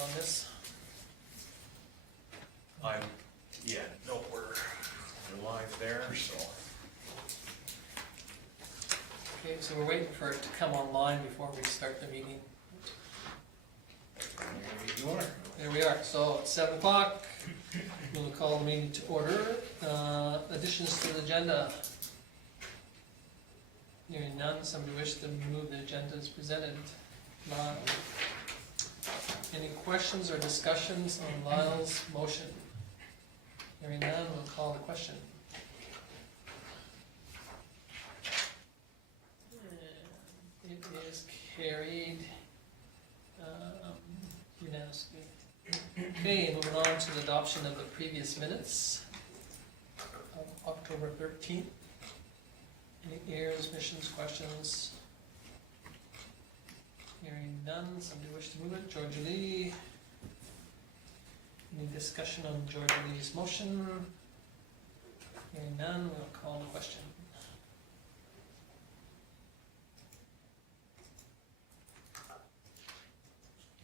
on this? We're live there, so. Okay, so we're waiting for it to come online before we start the meeting. There you are. There we are, so it's 7 o'clock, we'll call the meeting to order. Additions to the agenda. Hearing none, somebody wish to move the agenda as presented. Lyle. Any questions or discussions on Lyle's motion? Hearing none, we'll call the question. And it is carried unanimously. Okay, moving on to the adoption of the previous minutes of October 13th. Any errors, omissions, questions? Hearing none, somebody wish to move it? Georgia Lee. Any discussion on Georgia Lee's motion? Hearing none, we'll call the question.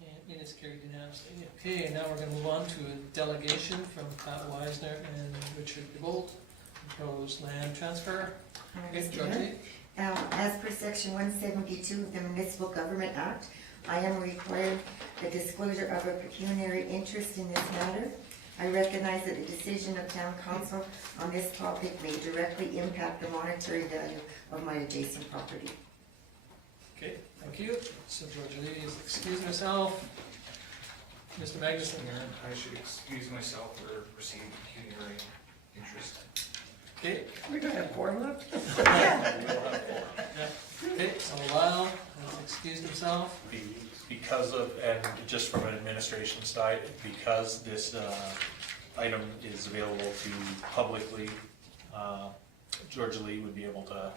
And it is carried unanimously. Okay, now we're gonna move on to a delegation from Pat Wisener and Richard Debolt. Proposed land transfer. Okay, Georgia Lee. As per section 172 of the Municipal Government Act, I am required the disclosure of a pecuniary interest in this matter. I recognize that the decision of town council on this topic may directly impact the monetary value of my adjacent property. Okay, thank you. So Georgia Lee is excusing herself. Mr. Magnuson. I should excuse myself for receiving pecuniary interest. Okay. We don't have quorum left? Okay, so Lyle has excused himself. Because of, and just from an administration side, because this item is available to publicly, Georgia Lee would be able to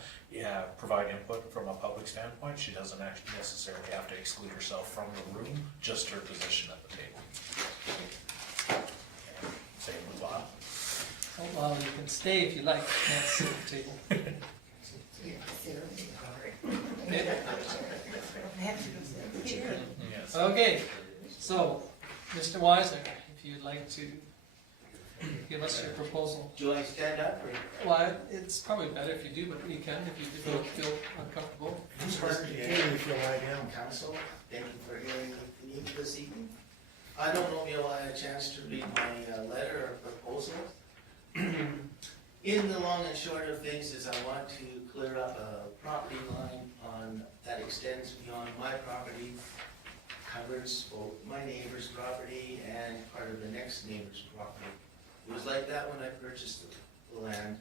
provide input from a public standpoint. She doesn't actually necessarily have to exclude herself from the room, just her position at the table. Same with Lyle. Oh, well, you can stay if you like, you can't sit at the table. Yes. Okay, so, Mr. Wisener, if you'd like to give us your proposal. Do I stand up or? Well, it's probably better if you do, but you can if you feel uncomfortable. I'm sorry to hear you feel I am, council. Thank you for hearing me this evening. I don't know if you'll have a chance to read my letter or proposal. In the long and short of things is I want to clear up a property line that extends beyond my property, covers both my neighbor's property and part of the next neighbor's property. It was like that when I purchased the land.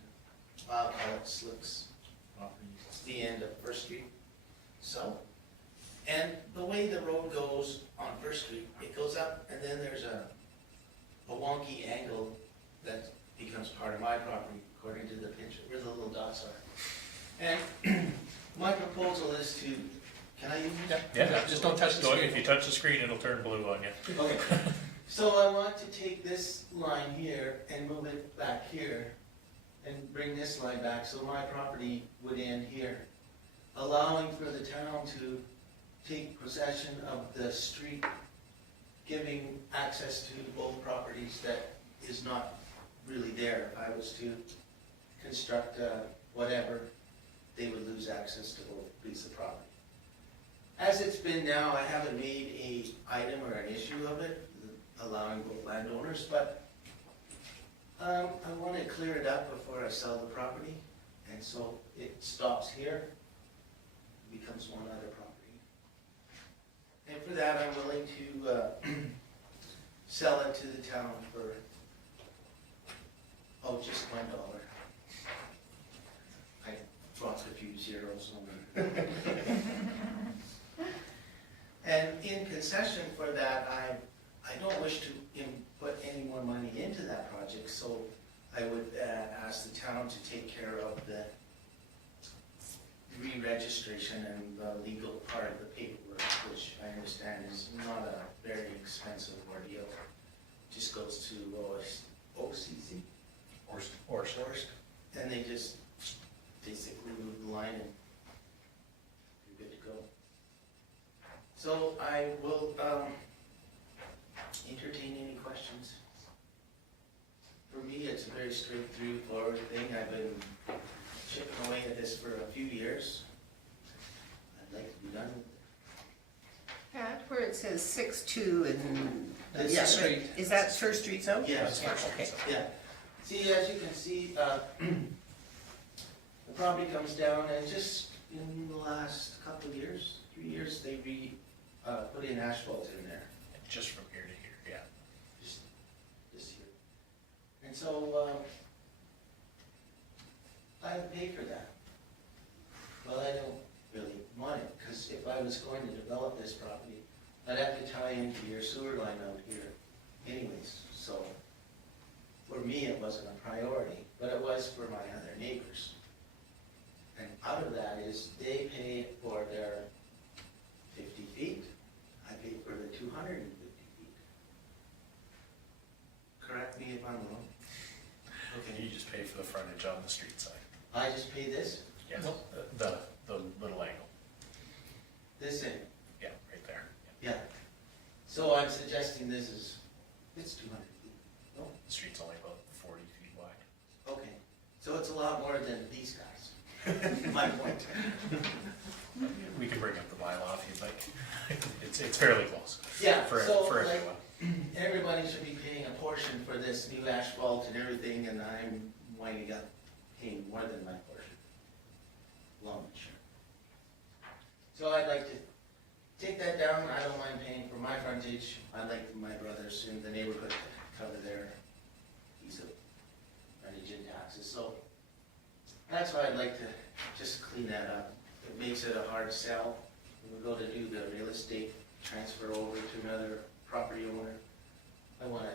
I'll call it Slick's property. It's the end of First Street. So, and the way the road goes on First Street, it goes up and then there's a wonky angle that becomes part of my property, according to the picture, where the little dots are. And my proposal is to, can I use it? Yeah, Just don't touch the so screen. if you touch the screen, it'll turn blue on you. Okay. So I want to take this line here and move it back here and bring this line back so my property would end here, allowing for the town to take possession of the street, giving access to both properties that is not really there. If I was to construct whatever, they would lose access to both pieces of property. As it's been now, I haven't made a item or an issue of it, allowing both landowners, but I want to clear it up before I sell the property, and so it stops here, becomes one other property. And for that, I'm willing to sell it to the town for just $1. I dropped a few zeros on it. And in concession for that, I don't wish to put any more money into that project, so I would ask the town to take care of the re-registration and the legal part of the paperwork, which I understand is not a very expensive ordeal. Just goes to OCC. Horst. And they just basically move the line and you're good to go. So I will it's a very straight through forward thing. I've been chipping away at this for a few years. I'd like to be done with it. Pat, where it says 6-2 and. That's yeah, the street. Is that First Street South? Yes. Yeah, okay. Yeah. See, as you can see, the property comes down and just in the last couple of years, 3 years, they put in asphalt in there. Just from here to here, yeah. Just this year. And so, I pay for that. Well, I don't really want it, because if I was going to develop this property, I'd have to tie into your sewer line out here anyways, so for me, it wasn't a priority, but it was for my other neighbors. And out of that is, they paid for their 50 feet, I paid for the 250 feet. Correct me if I'm wrong. Okay, you just pay for the frontage on the street side. I just pay this, Yes, Nope. the little angle, this in, yeah, right there. yeah. So I'm suggesting this is, it's 200 feet, no? The street's only about 40 feet wide. Okay, so it's a lot more than these guys. My point. We can bring up the bylaw if you'd like. It's fairly close. Yeah, For so everyone. like, everybody should be paying a portion for this new asphalt and everything, and I'm winding up paying more than my portion. Long and short. So I'd like to take that down. I don't mind paying for my frontage. I'd like my brothers in the neighborhood to cover their piece of frontage and taxes. So that's why I'd like to just clean that up. It makes it a hard sell. When we go to do the real estate transfer over to another property owner, I want to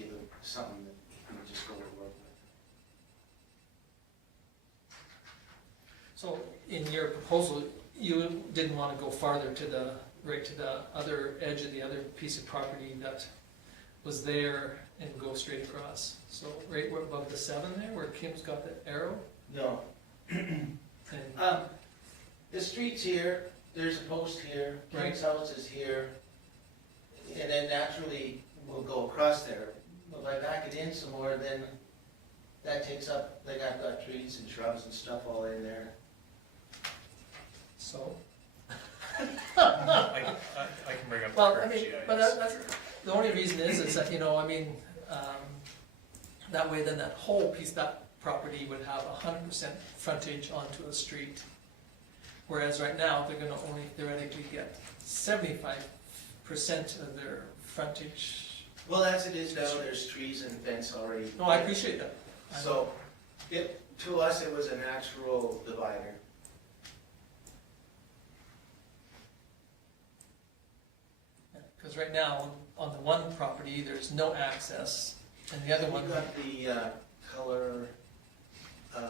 give them something that we can just go to work with. So in your proposal, you didn't want to go farther to the, right to the other edge of the other piece of property that was there and go straight across. So right above the 7 there, where Kim's got the arrow, No. and The street's here, there's a post here, Kim's house is here, and then naturally we'll go across there. But if I back it in some more, then that takes up, like I've got trees and shrubs and stuff all in there. so. I can bring up the Well, I correct mean, GIS. but that's, the only reason is that, you know, I mean, that way then that whole piece, that property would have 100% frontage onto a street. Whereas right now, they're gonna only theoretically get 75% of their frontage. Well, as it is now, there's trees and fence already. No, I appreciate that. So, to us, it was a natural divider. Because right now, on the one property, there's no access, and the other one, You got the color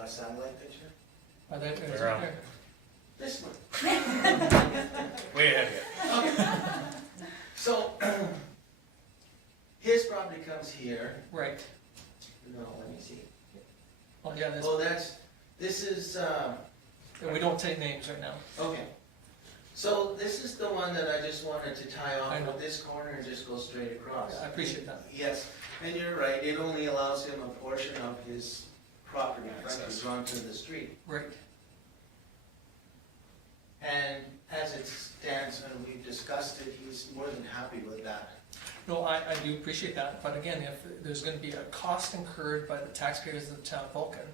satellite picture? are they, They're on. This one. Way ahead of you. So, his property comes here. right, No, let me see. oh yeah, Oh, this is, we don't take names right now. okay. So this is the one that I just wanted to tie I off know. with this corner and just go straight across. I appreciate that. Yes, and you're right, it only allows him a portion of his property frontage Access. onto the street. Right, And as it stands, and we've discussed it, he's more than happy with that. no, I do appreciate that, but again, if there's gonna be a cost incurred by the taxpayers of the town of Vulcan,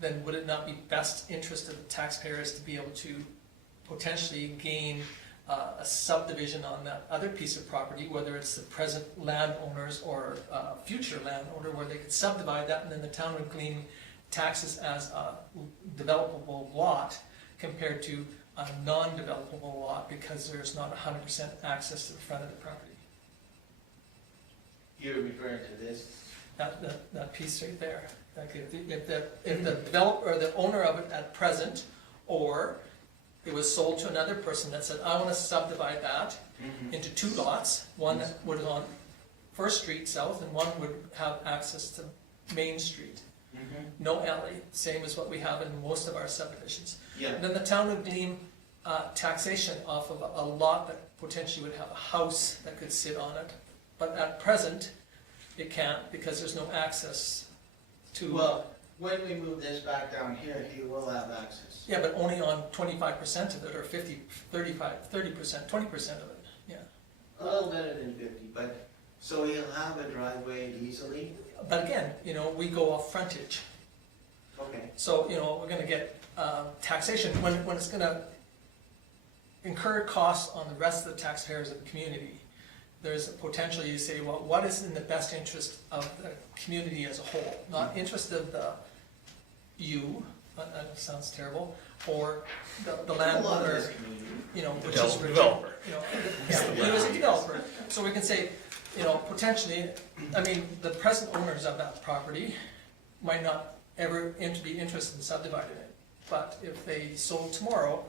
then would it not be best interest of the taxpayers to be able to potentially gain a subdivision on that other piece of property, whether it's the present landowners or future landowner, where they could subdivide that and then the town would glean taxes as a developable lot compared to a non-developable lot because there's not 100% access to the front of the property. You're referring to this? That piece right there. Like if the developer, or the owner of it at present, or it was sold to another person that said, I wanna subdivide that into 2 lots, one that would on First Street South and one would have access to Main Street. No alley, same as what we have in most of our subdivisions. Yeah, And then the town would deem taxation off of a lot that potentially would have a house that could sit on it. But at present, it can't because there's no access to. Well, when we move this back down here, he will have access. Yeah, but only on 25% of it, or 50, 35, 30%, 20% of it, yeah. A little better than 50, but, so he'll have a driveway easily? But again, you know, we go off frontage, Okay. so, you know, we're gonna get taxation, when it's gonna incur costs on the rest of the taxpayers of the community. There's a potential, you say, well, what is in the best interest of the community as a whole? Not interest of that sounds terrible, or the A lot of landowner, this community. you know, which Devel- is Richard, developer. you know, yeah, he was a developer. So we can say, you know, potentially, I mean, the present owners of that property might not ever be interested in subdividing it. But if they sold tomorrow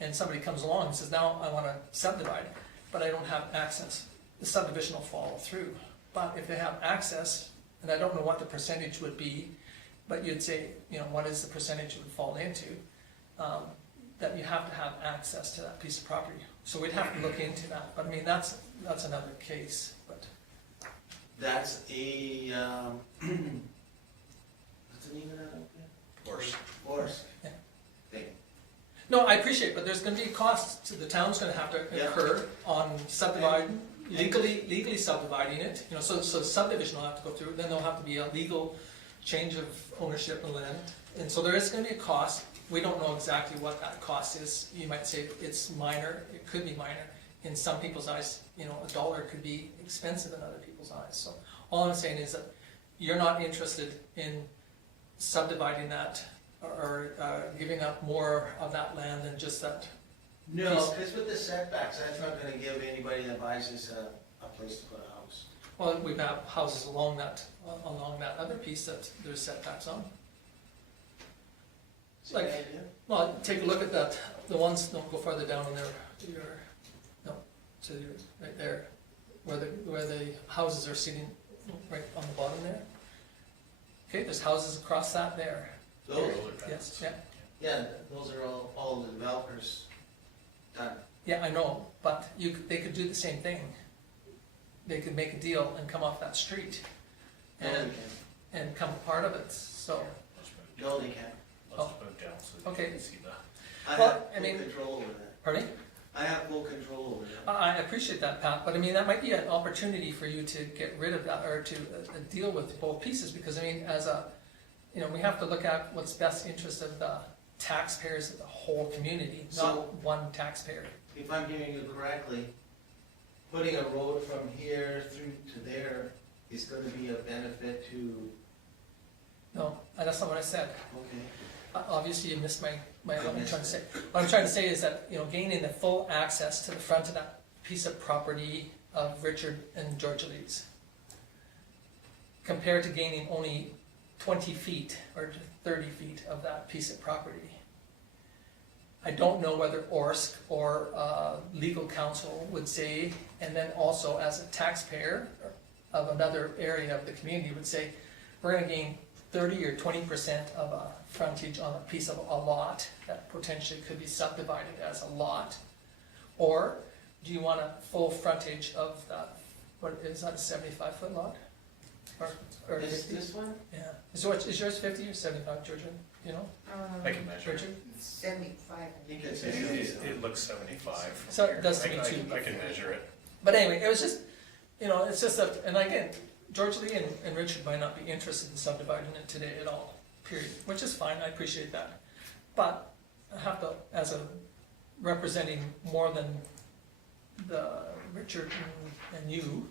and somebody comes along and says, now I wanna subdivide, but I don't have access, the subdivision will follow through. But if they have access, and I don't know what the percentage would be, but you'd say, you know, what is the percentage it would fall into? That you have to have access to that piece of property. So we'd have to look into that, but I mean, that's another case, but. That's a, what's the name of that out there? Horse. Horse. Yeah. Thing. No, I appreciate, but there's gonna be costs to the town's gonna have to Yeah. incur on subdividing, legally subdividing it, you know, so subdivision will have to go through, then there'll have to be a legal change of ownership of land, and so there is gonna be a cost. We don't know exactly what that cost is. You might say it's minor, it could be minor. In some people's eyes, you know, $1 could be expensive in other people's eyes, so all I'm saying is that you're not interested in subdividing that or giving up more of that land than just that. No, Piece. because with the setbacks, that's not gonna give anybody that buys this a place to put a house. Well, we have houses along that other piece that there's setbacks on. See the Like- idea? Well, take a look at that, the ones, don't go farther down in there, to your, right there, where the houses are sitting, right on the bottom there. Okay, there's houses across that there. Those, Yes, yeah, yeah, those are all the developers done. yeah, I know, but they could do the same thing. They could make a deal and come off that street No, they and, can. and come part of it, so. No, they can. Let's move down so you Okay. can see that. I Well, have I full mean- control over that. Pardon me? I have full control over that. I appreciate that, Pat, but I mean, that might be an opportunity for you to get rid of that, or to deal with both pieces, because I mean, you know, we have to look at what's best interest of the taxpayers of the whole community, So- not one taxpayer. If I'm hearing you correctly, putting a road from here through to there is gonna be a benefit to, No, that's not what I said. okay. Obviously, you missed what I'm trying to say. What I'm trying to say is that, you know, gaining the full access to the front of that piece of property of Richard and George Lee's, compared to gaining only 20 feet or 30 feet of that piece of property. I don't know whether ORSC or legal counsel would say, and then also as a taxpayer of another area of the community would say, we're gonna gain 30 or 20% of a frontage on a piece of a lot that potentially could be subdivided as a lot. Or do you want a full frontage of that, what, is that a 75-foot lot? Or Is 50? this one? Yeah, is yours 50 or 75, Georgia, you know, I can measure it. Richard? 75. I think it's It looks 75 from So it here. does to me I too. can measure it. But anyway, it was just, you know, it's just that, and again, George Lee and Richard might not be interested in subdividing it today at all, period, which is fine, I appreciate that. But I have to, as a representing more than the Richard and you,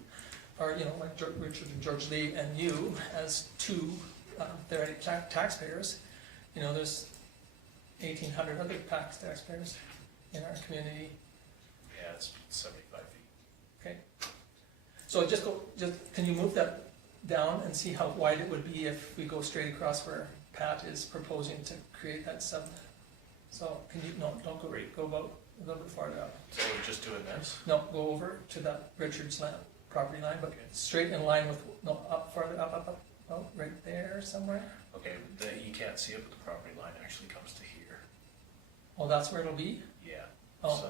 or, you know, like Richard and George Lee and you, as two theoretic taxpayers, you know, there's 1,800 other taxpayers in our community. Yeah, it's 75 feet. Okay. So just can you move that down and see how wide it would be if we go straight across where Pat is proposing to create that sub? So can you, no, don't go, go about a little bit farther up. So we're just doing this? No, go over to that Richard's land, property line, but straight in line with, no, up farther, up, oh, right there somewhere. Okay, you can't see it, but the property line actually comes to here. Oh, that's where it'll be? Yeah. Oh. So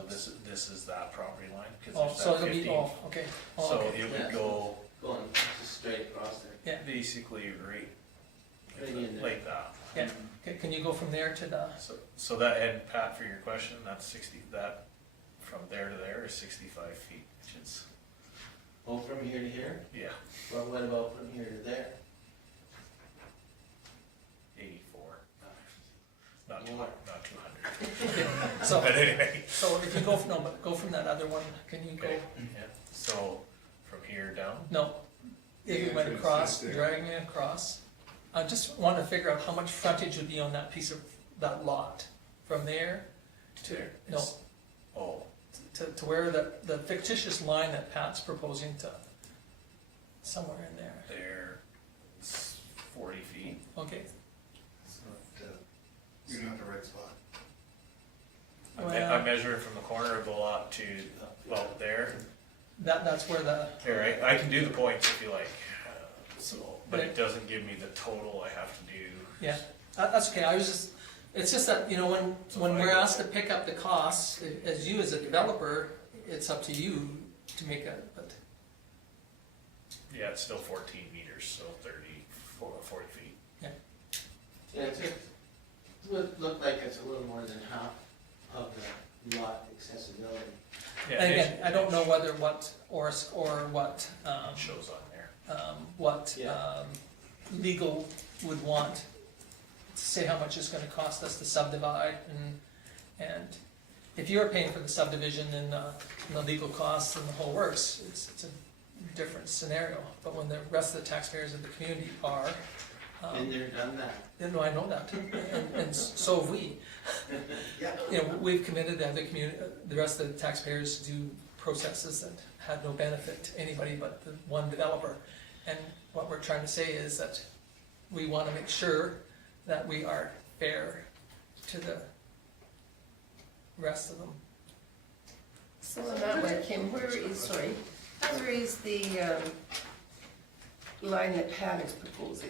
this is that property line, because Oh, there's so that it'll be, 15. oh, okay. Oh, So okay. it Yeah. would go Going just straight across there. Yeah. basically right Right in there. like that. Yeah, can you go from there to the, So that, and Pat, for your question, that's 60, that, from there to there is 65 feet, which is, Oh, from here to here? yeah, Well, what about from here to there? 84. Not More. 200. so, But anyway. so if you go from, no, but go from that other one, can you go, Okay, yeah, so from here down, no. If you The went entrance across, is there. dragging it across, I just want to figure out how much frontage would be on that piece of, that lot, from there to, there, no, it's, oh, to where the fictitious line that Pat's proposing to, somewhere in there, there, it's 40 feet. okay. It's not, you're not in the right spot. Well- I'm measuring from the corner of the lot to, well, there, That's where the, here, I can do the points if you like, so, but it doesn't give me the total I have to do. yeah, that's okay, I was just, it's just that, you know, when we're asked to pick up the costs, as you as a developer, it's up to you to make a, but, Yeah, it's still 14 meters, so 40 feet. Yeah, it's, it would look like it's a little more than half of the lot accessibility. Yeah, and again, it- I don't know whether what, or what, It shows on there. what, Yeah. legal would want to say how much it's gonna cost us to subdivide, and if you're paying for the subdivision and the legal costs and the whole works, it's a different scenario, but when the rest of the taxpayers of the community are, Been there, done that. no, I know that, and so have we. Yeah. You know, we've committed to have the community, the rest of the taxpayers to do processes that had no benefit to anybody but the one developer. And what we're trying to say is that we wanna make sure that we are fair to the rest of them. So on that one, Kim, where is the line that Pat is proposing?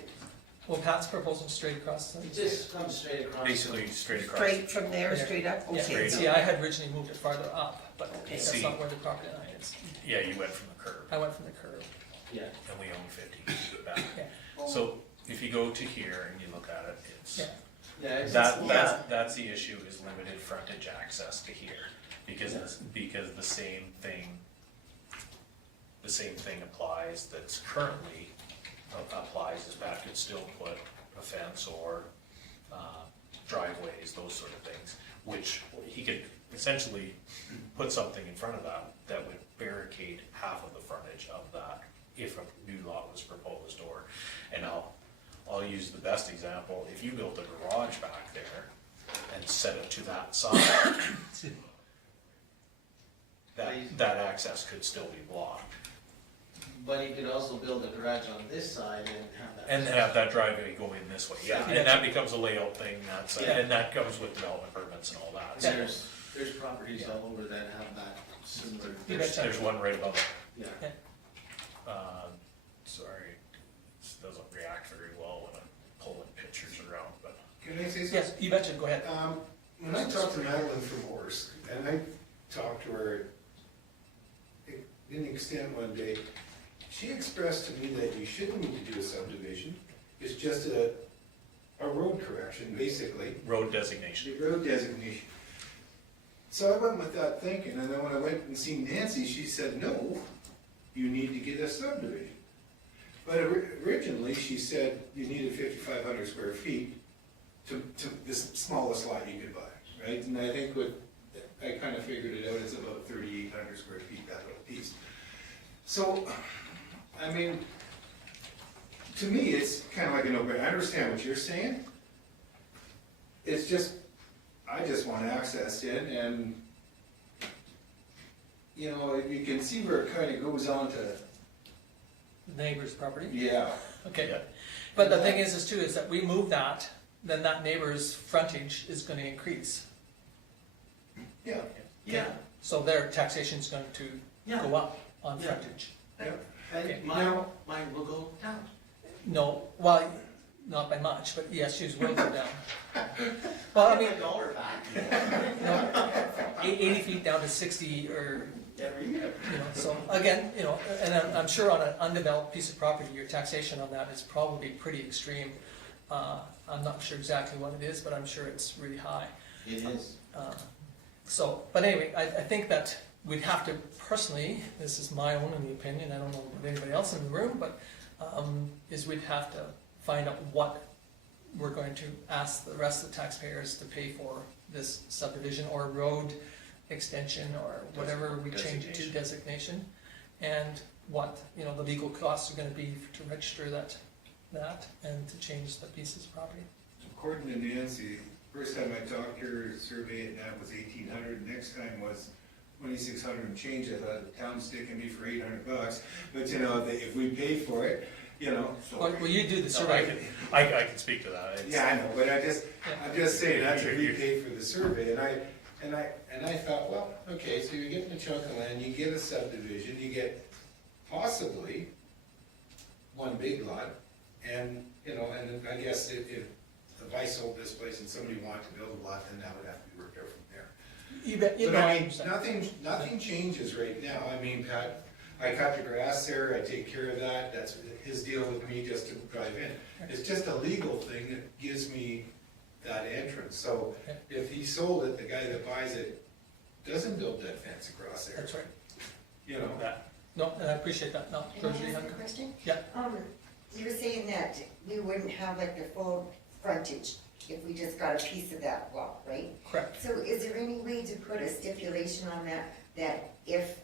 Well, Pat's proposing straight across. It just comes straight across. Basically, straight across. Straight from there, Yeah. straight up? Yeah, Okay. see, I had originally moved it farther up, but Okay. that's See. not where the property line is. Yeah, you went from the curb, I went from the curb, Yeah. and we own 50 feet back. yeah, So if you go to here and you look at it, it's, yeah, Yeah, it's. that's the issue, is limited frontage access to here. Because the same thing applies that's currently applies, is Pat could still put a fence or driveways, those sort of things, which he could essentially put something in front of that would barricade half of the frontage of that if a new lot was proposed, or, and I'll use the best example, if you built a garage back there and set it to that side, that access could still be blocked. But you could also build a garage on this side and have that. And have that driveway go in this way, yeah, and that becomes a layout thing, Yeah. and that comes with development permits and all that. So There's properties all over that have that similar. You there's one right above it. Yeah. Sorry, this doesn't react very well when I'm pulling pictures around, but. Can I say something? yes, you betcha, go ahead. When I talked to Madeline from Horse, and I talked to her in the extent one day, she expressed to me that you shouldn't need to do a subdivision. It's just a road correction, basically, Road designation. the road designation. So I went with that thinking, and then when I went and seen Nancy, she said, no, you need to get a subdivision. But originally, she said you needed 5,500 square feet to the smallest lot you could buy, right? And I think I kind of figured it out, it's about 3,800 square feet, that little piece. So, I mean, to me, it's kind of like a no-brainer. I understand what you're saying. It's just, I just want access in, and, you know, you can see where it kind of goes on to, Neighbor's property, yeah. okay. Yeah. But the thing is too, is that we move that, then that neighbor's frontage is gonna increase. Yeah, Yeah, So their taxation's going to Yeah. go up on Yeah. frontage. yeah. Okay. and mine will go down. No, well, not by much, but yes, yours will go down. Well, I mean, $1 back you know, 80 feet down to 60 or, every year. you know, so again, you know, and I'm sure on an undeveloped piece of property, your taxation on that is probably pretty extreme. I'm not sure exactly what it is, but I'm sure it's really high. It is. So, but anyway, I think that we'd have to personally, this is my own opinion, I don't know of anybody else in the room, but, is we'd have to find out what we're going to ask the rest of the taxpayers to pay for this subdivision or road extension or whatever we change it to, designation. And what, you know, the legal costs are gonna be to register that and to change the pieces of property. According to Nancy, first time I talked to her, survey and that was 1,800, next time was 2,600 and change. I thought the town's sticking me for $800, but you know, if we pay for it, you know, so. Well, you do the No, survey. I can speak to that. It's- Yeah, I know, but I'm just saying, that's if we You're- pay for the survey, and I thought, well, okay, so you're getting a chunk of land, you get a subdivision, you get possibly one big lot, and, you know, and I guess if I sold this place and somebody wanted to build a lot, then that would have to be worked out from there. You bet, you But know, I mean, nothing changes right now, I mean, Pat, I cut the grass there, I take care of that, that's his deal with me just to drive in. It's just a legal thing that gives me that entrance, so Okay. if he sold it, the guy that buys it doesn't build that fence across there, that's right. you know? that- No, and I appreciate that. No, Can I George, you ask have- a question? Yeah. You were saying that we wouldn't have like the full frontage if we just got a piece of that lot, right? correct. So is there any way to put a stipulation on that if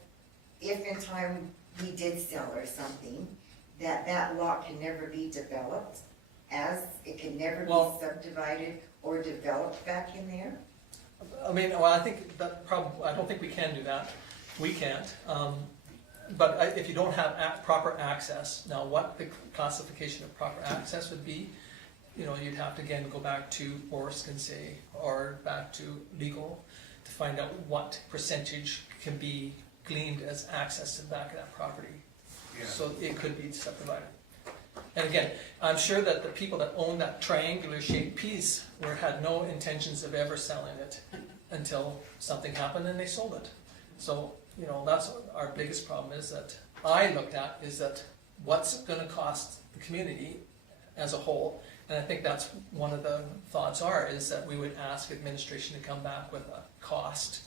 in time we did sell or something, that lot can never be developed, as it can never be Well- subdivided or developed back in there? I mean, well, I think that I don't think we can do that. We can't. But if you don't have proper access, now what the classification of proper access would be, you know, you'd have to again go back to Forest and say, or back to legal to find out what percentage can be gleaned as access to the back of that property. Yeah. So it could be subdivided. And again, I'm sure that the people that own that triangular shaped piece had no intentions of ever selling it until something happened and they sold it. So, you know, that's our biggest problem is that I looked at is that what's it gonna cost the community as a whole? And I think that's one of the thoughts is that we would ask administration to come back with a cost,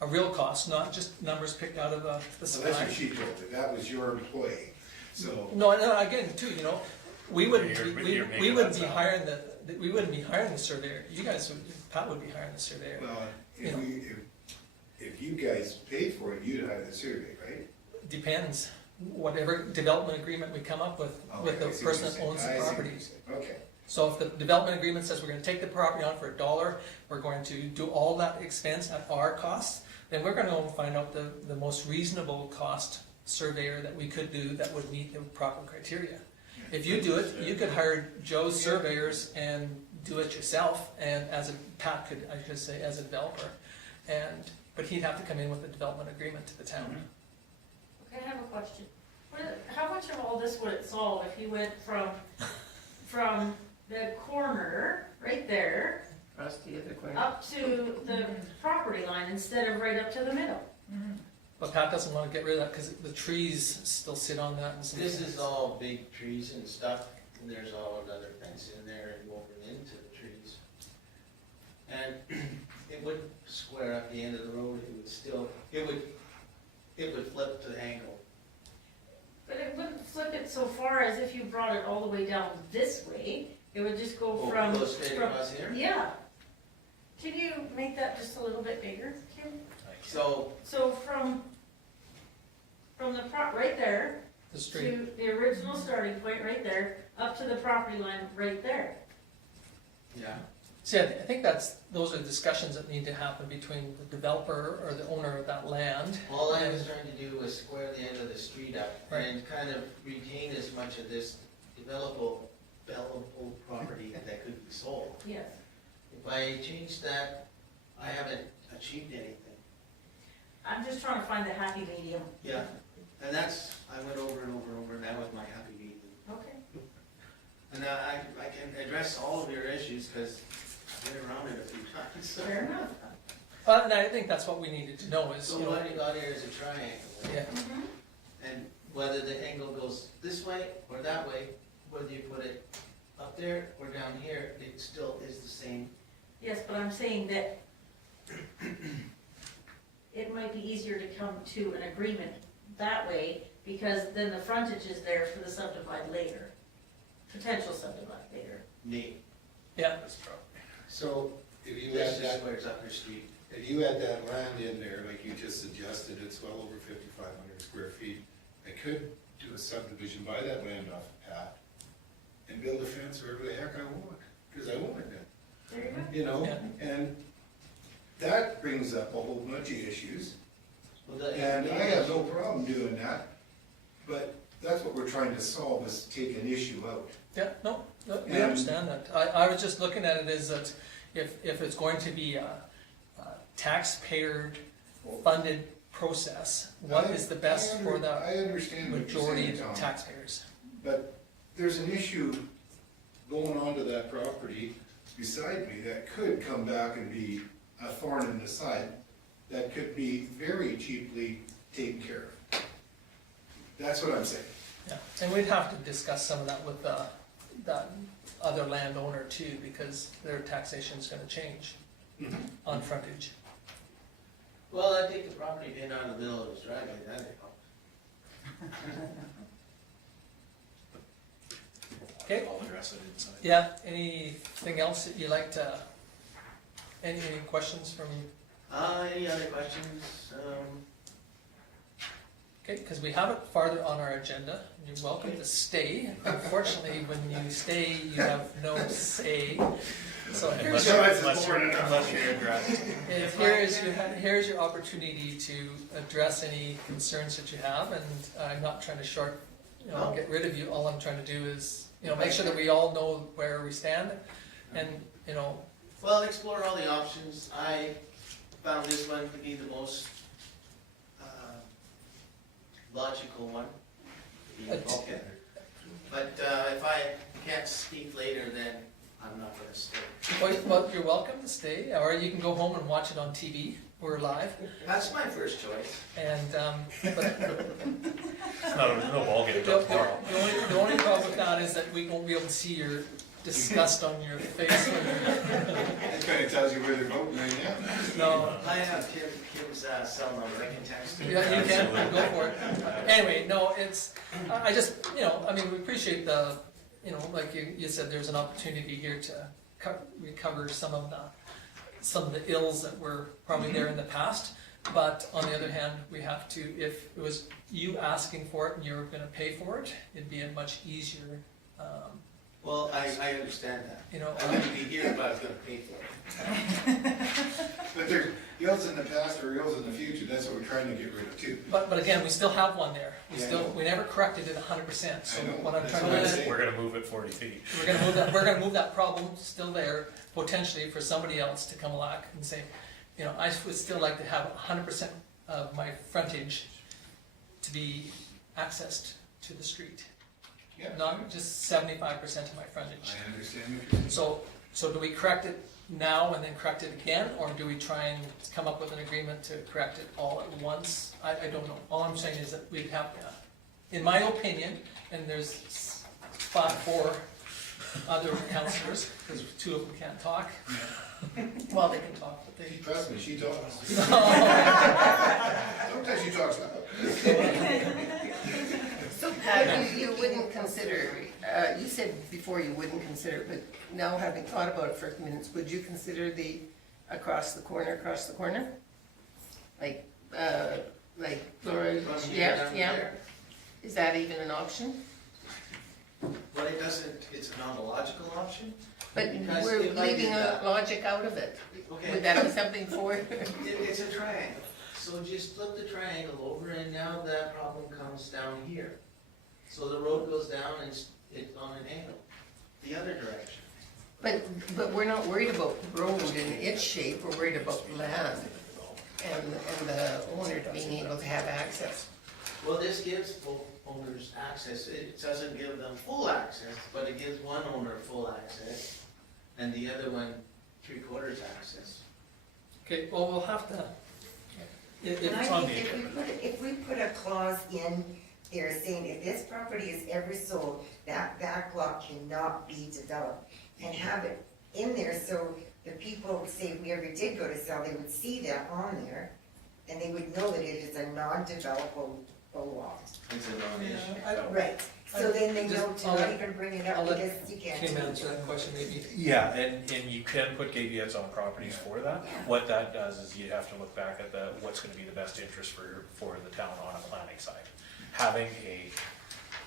a real cost, not just numbers picked out of the So that's sky. what she told me, that was your employee, so. No, again, too, you know, we wouldn't, You're we making wouldn't that be sound. hiring we wouldn't be hiring the surveyor. You guys would, Pat would be hiring the surveyor. Well, You if you guys paid for it, you'd hire the survey, right? Depends, whatever development agreement we come up with Okay, the I see what person you're that saying. owns I the see what property. you're saying. Okay, So if the development agreement says we're gonna take the property on for $1, we're going to do all that expense at our cost, then we're gonna go and find out the most reasonable cost surveyor that we could do that would meet the proper criteria. If you do it, you could hire Joe's surveyors and do it yourself, and Pat could, I should say, as a developer. But he'd have to come in with a development agreement to the town. Okay, I have a question. How much of all this would it solve if you went from the corner, right there, Across the other corner. up to the property line instead of right up to the middle? But Pat doesn't wanna get rid of that, cause the trees still sit on that and some. This is all big trees and stuff, and there's all another fence in there and woven into the trees. And it wouldn't square up the end of the road, it would still, it would flip the angle. But it wouldn't flip it so far as if you brought it all the way down this way. It would just go Oh, from. go straight across here? Yeah. Can you make that just a little bit bigger, Kim? So, So from the right there The street. to the original starting point right there, up to the property line right there. yeah, See, I think those are discussions that need to happen between the developer or the owner of that land. all I was trying to do was square the end of the street up Right. and kind of retain as much of this developable property that could be sold. Yes. If I change that, I haven't achieved anything. I'm just trying to find the happy medium. Yeah, and that's, I went over and over and over, and that was my happy medium. Okay. And I can address all of your issues, because I've been around it a few times. so. Fair enough. And I think that's what we needed to know is, So you know, what you got here is a triangle. yeah, And whether the angle goes this way or that way, whether you put it up there or down here, it still is the same. Yes, but I'm saying that it might be easier to come to an agreement that way, because then the frontage is there for the subdivide later, potential subdivide later. Neat. Yeah, That's probably. So if you This add is that, where it's up your street. if you add that land in there, like you just suggested, it's well over 5,500 square feet. I could do a subdivision, buy that land off the path, and build a fence wherever the heck I want, because I own it then. There you go. You know, Yeah. and that brings up a whole bunch of issues, Well, the- and I have no problem doing that, but that's what we're trying to solve, is take an issue out. yeah, no, we And- understand that. I was just looking at it as that if it's going to be a taxpayer-funded process, what is the best for the I understand what you're majority saying, of Tom, taxpayers? but there's an issue going onto that property beside me that could come back and be a thorn in the side, that could be very cheaply taken care of. That's what I'm saying. Yeah, and we'd have to discuss some of that with that other landowner too, because their taxation's gonna change on frontage. Well, I think the property being out of the middle of his driveway, that ain't help. Okay, I'll address it inside. yeah, anything else that you'd like to, any questions from, Any other questions? okay, because we have it farther on our agenda. You're welcome to stay. Unfortunately, when you stay, you have no say. So here's your, Unless you're addressed. here's your opportunity to address any concerns that you have, and I'm not trying to get rid of you. All I'm trying to do is, make sure that we all know where we stand, and, Well, explore all the options. I found this one to be the most logical one. the Vulcan. But if I can't speak later, then I'm not gonna stay. well, you're welcome to stay, or you can go home and watch it on TV. We're live, That's my first choice. and, but It's not no ball game the, until tomorrow. the only problem with that is that we won't be able to see your disgust on your face when you're, That kind of tells you where they're voting right now. no. I have Kim's cell number, I can text her. Yeah, you can, go for it. Anyway, no, it's, I just, we appreciate the, like you said, there's an opportunity here to recover some of the ills that were probably there in the past. But on the other hand, we have to, if it was you asking for it and you were gonna pay for it, it'd be a much easier, Well, I understand that. you know. I wouldn't be here, but I was gonna pay for it. But there's ills in the past or ills in the future, that's what we're trying to get rid of too. But again, we still have one there. Yeah. We never corrected it 100%. So I know, what I'm that's trying what I'm to saying. We're gonna move it 40 feet. we're gonna move that problem still there, potentially for somebody else to come along and say, I would still like to have 100% of my frontage to be accessed to the street, Yeah, not just 75% of my frontage. I understand what you're saying. So do we correct it now and then correct it again, or do we try and come up with an agreement to correct it all at once? I don't know. All I'm saying is that we'd have, in my opinion, and there's 4 other councillors, because 2 of them can't talk. Well, they can talk, but they. Trust me, she talks. Sometimes she talks loud. So Pat, you wouldn't consider, you said before you wouldn't consider, but now having thought about it for a few minutes, would you consider the across the corner? Like Laura, From here yeah, down yeah, there. is that even an option? But it doesn't, it's not a logical option? But Because we're if I did leaving that- logic out of it. Okay. Would that be something for it? It's a triangle, so just flip the triangle over and now that problem comes down here. So the road goes down and it's on an angle, the other direction. But we're not worried about the road in its shape, we're worried about land and the owner being able to have access. Well, this gives both owners access, it doesn't give them full access, but it gives one owner full access and the other one 3/4 access. Okay, well, we'll have to, if And I it's on the think agenda. if we put a clause in they're saying if this property is ever sold, that back lot cannot be developed. And have it in there so the people, say if we ever did go to sell, they would see that on there, and they would know that it is a non-developable lot. It's a non-issue. I don't, Right, so then they Just- know to I'll not let- even bring it I'll up let because you can't. Kim do it. answer that question maybe. Yeah, and you can put caveats on properties for that. What that does is you have to look back at what's gonna be the best interest for the town on a planning side. Having a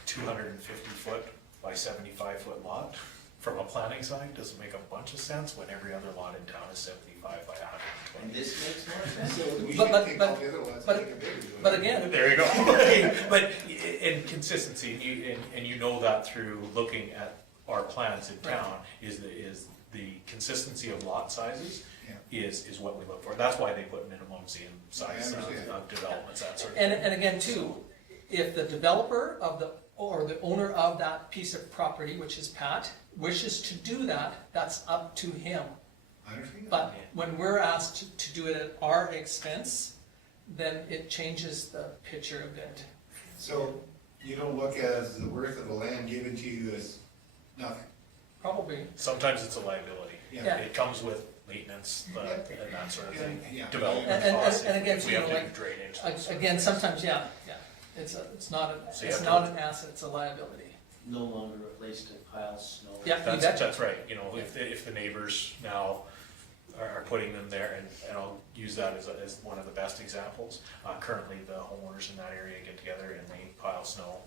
250-foot by 75-foot lot from a planning side doesn't make a bunch of sense when every other lot in town is 75 by 120. And this makes more sense. So we But- should take but- all the other lots but- and make it bigger. But again, There you go. But in consistency, and you know that through looking at our plans in town, is the consistency of lot sizes Yeah. is what we look for. That's why they put minimums in size I understand. of developments, that sort of thing. and again too, if the developer or the owner of that piece of property, which is Pat, wishes to do that, that's up to him. I understand. But when we're asked to do it at our expense, then it changes the picture a bit. So you don't look as the worth of the land given to you as nothing? Probably, Sometimes it's a liability. Yeah. It comes with maintenance and that sort of thing, Yeah. development And- costs. and again, if we you have know, to do like, drainage. that sort of again, thing. sometimes, yeah, it's not, So you it's have not to- an asset, it's a liability. No longer a place to pile snow. Yeah, you That's, betcha. that's right, you know, if the neighbors now are putting them there, and I'll use that as one of the best examples. Currently, the homeowners in that area get together and they pile snow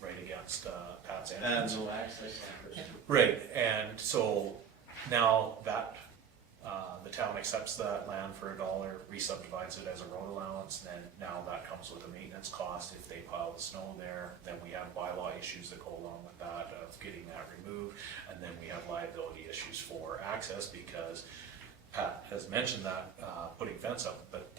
right against Pat's And entrance. no access on First. Right, and so now that, the town accepts that land for $1, re-subdivides it as a road allowance, then now that comes with a maintenance cost. If they pile the snow there, then we have bylaw issues that go along with that, of getting that removed. And then we have liability issues for access, because Pat has mentioned that, putting fence up, but,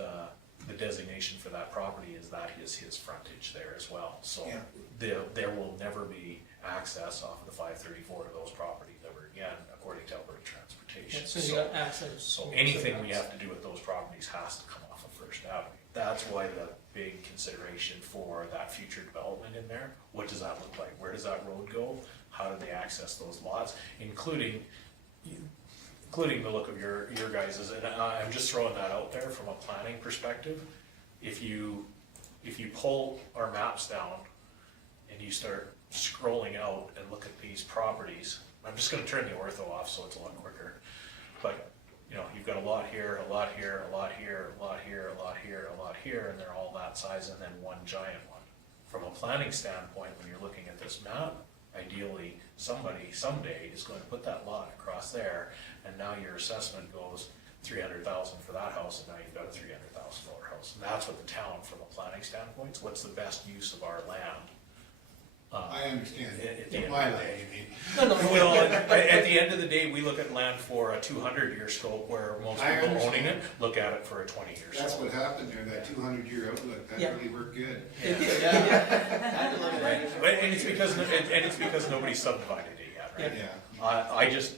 the designation for that property is that is his frontage there as well. So Yeah. there will never be access off of the 534 to those properties ever again, according to Alberta Transportation. So you got access. So anything we have to do with those properties has to come off of First Avenue. That's why the big consideration for that future development in there, what does that look like? Where does that road go? How do they access those lots? Including the look of your guys's, and I'm just throwing that out there from a planning perspective. If you pull our maps down and you start scrolling out and look at these properties, I'm just gonna turn the ortho off so it's a lot quicker. But, you know, you've got a lot here, a lot here, a lot here, a lot here, a lot here, a lot here, and they're all that size, and then one giant one. From a planning standpoint, when you're looking at this map, ideally, somebody someday is going to put that lot across there, and now your assessment goes 300,000 for that house, and now you've got a $300,000 house. And that's what the town, from a planning standpoint, is what's the best use of our land? I understand. At the end of My the land, day. you mean. No, Well, at the end of the day, we look at land for a 200-year scope, where most I people owning understand. it look at it for a 20-year That's scope. what happened there, that 200-year outlook, that Yeah. really worked good. It did, Kind of look at it. And it's because nobody subdivided it yet, right? Yeah. I just,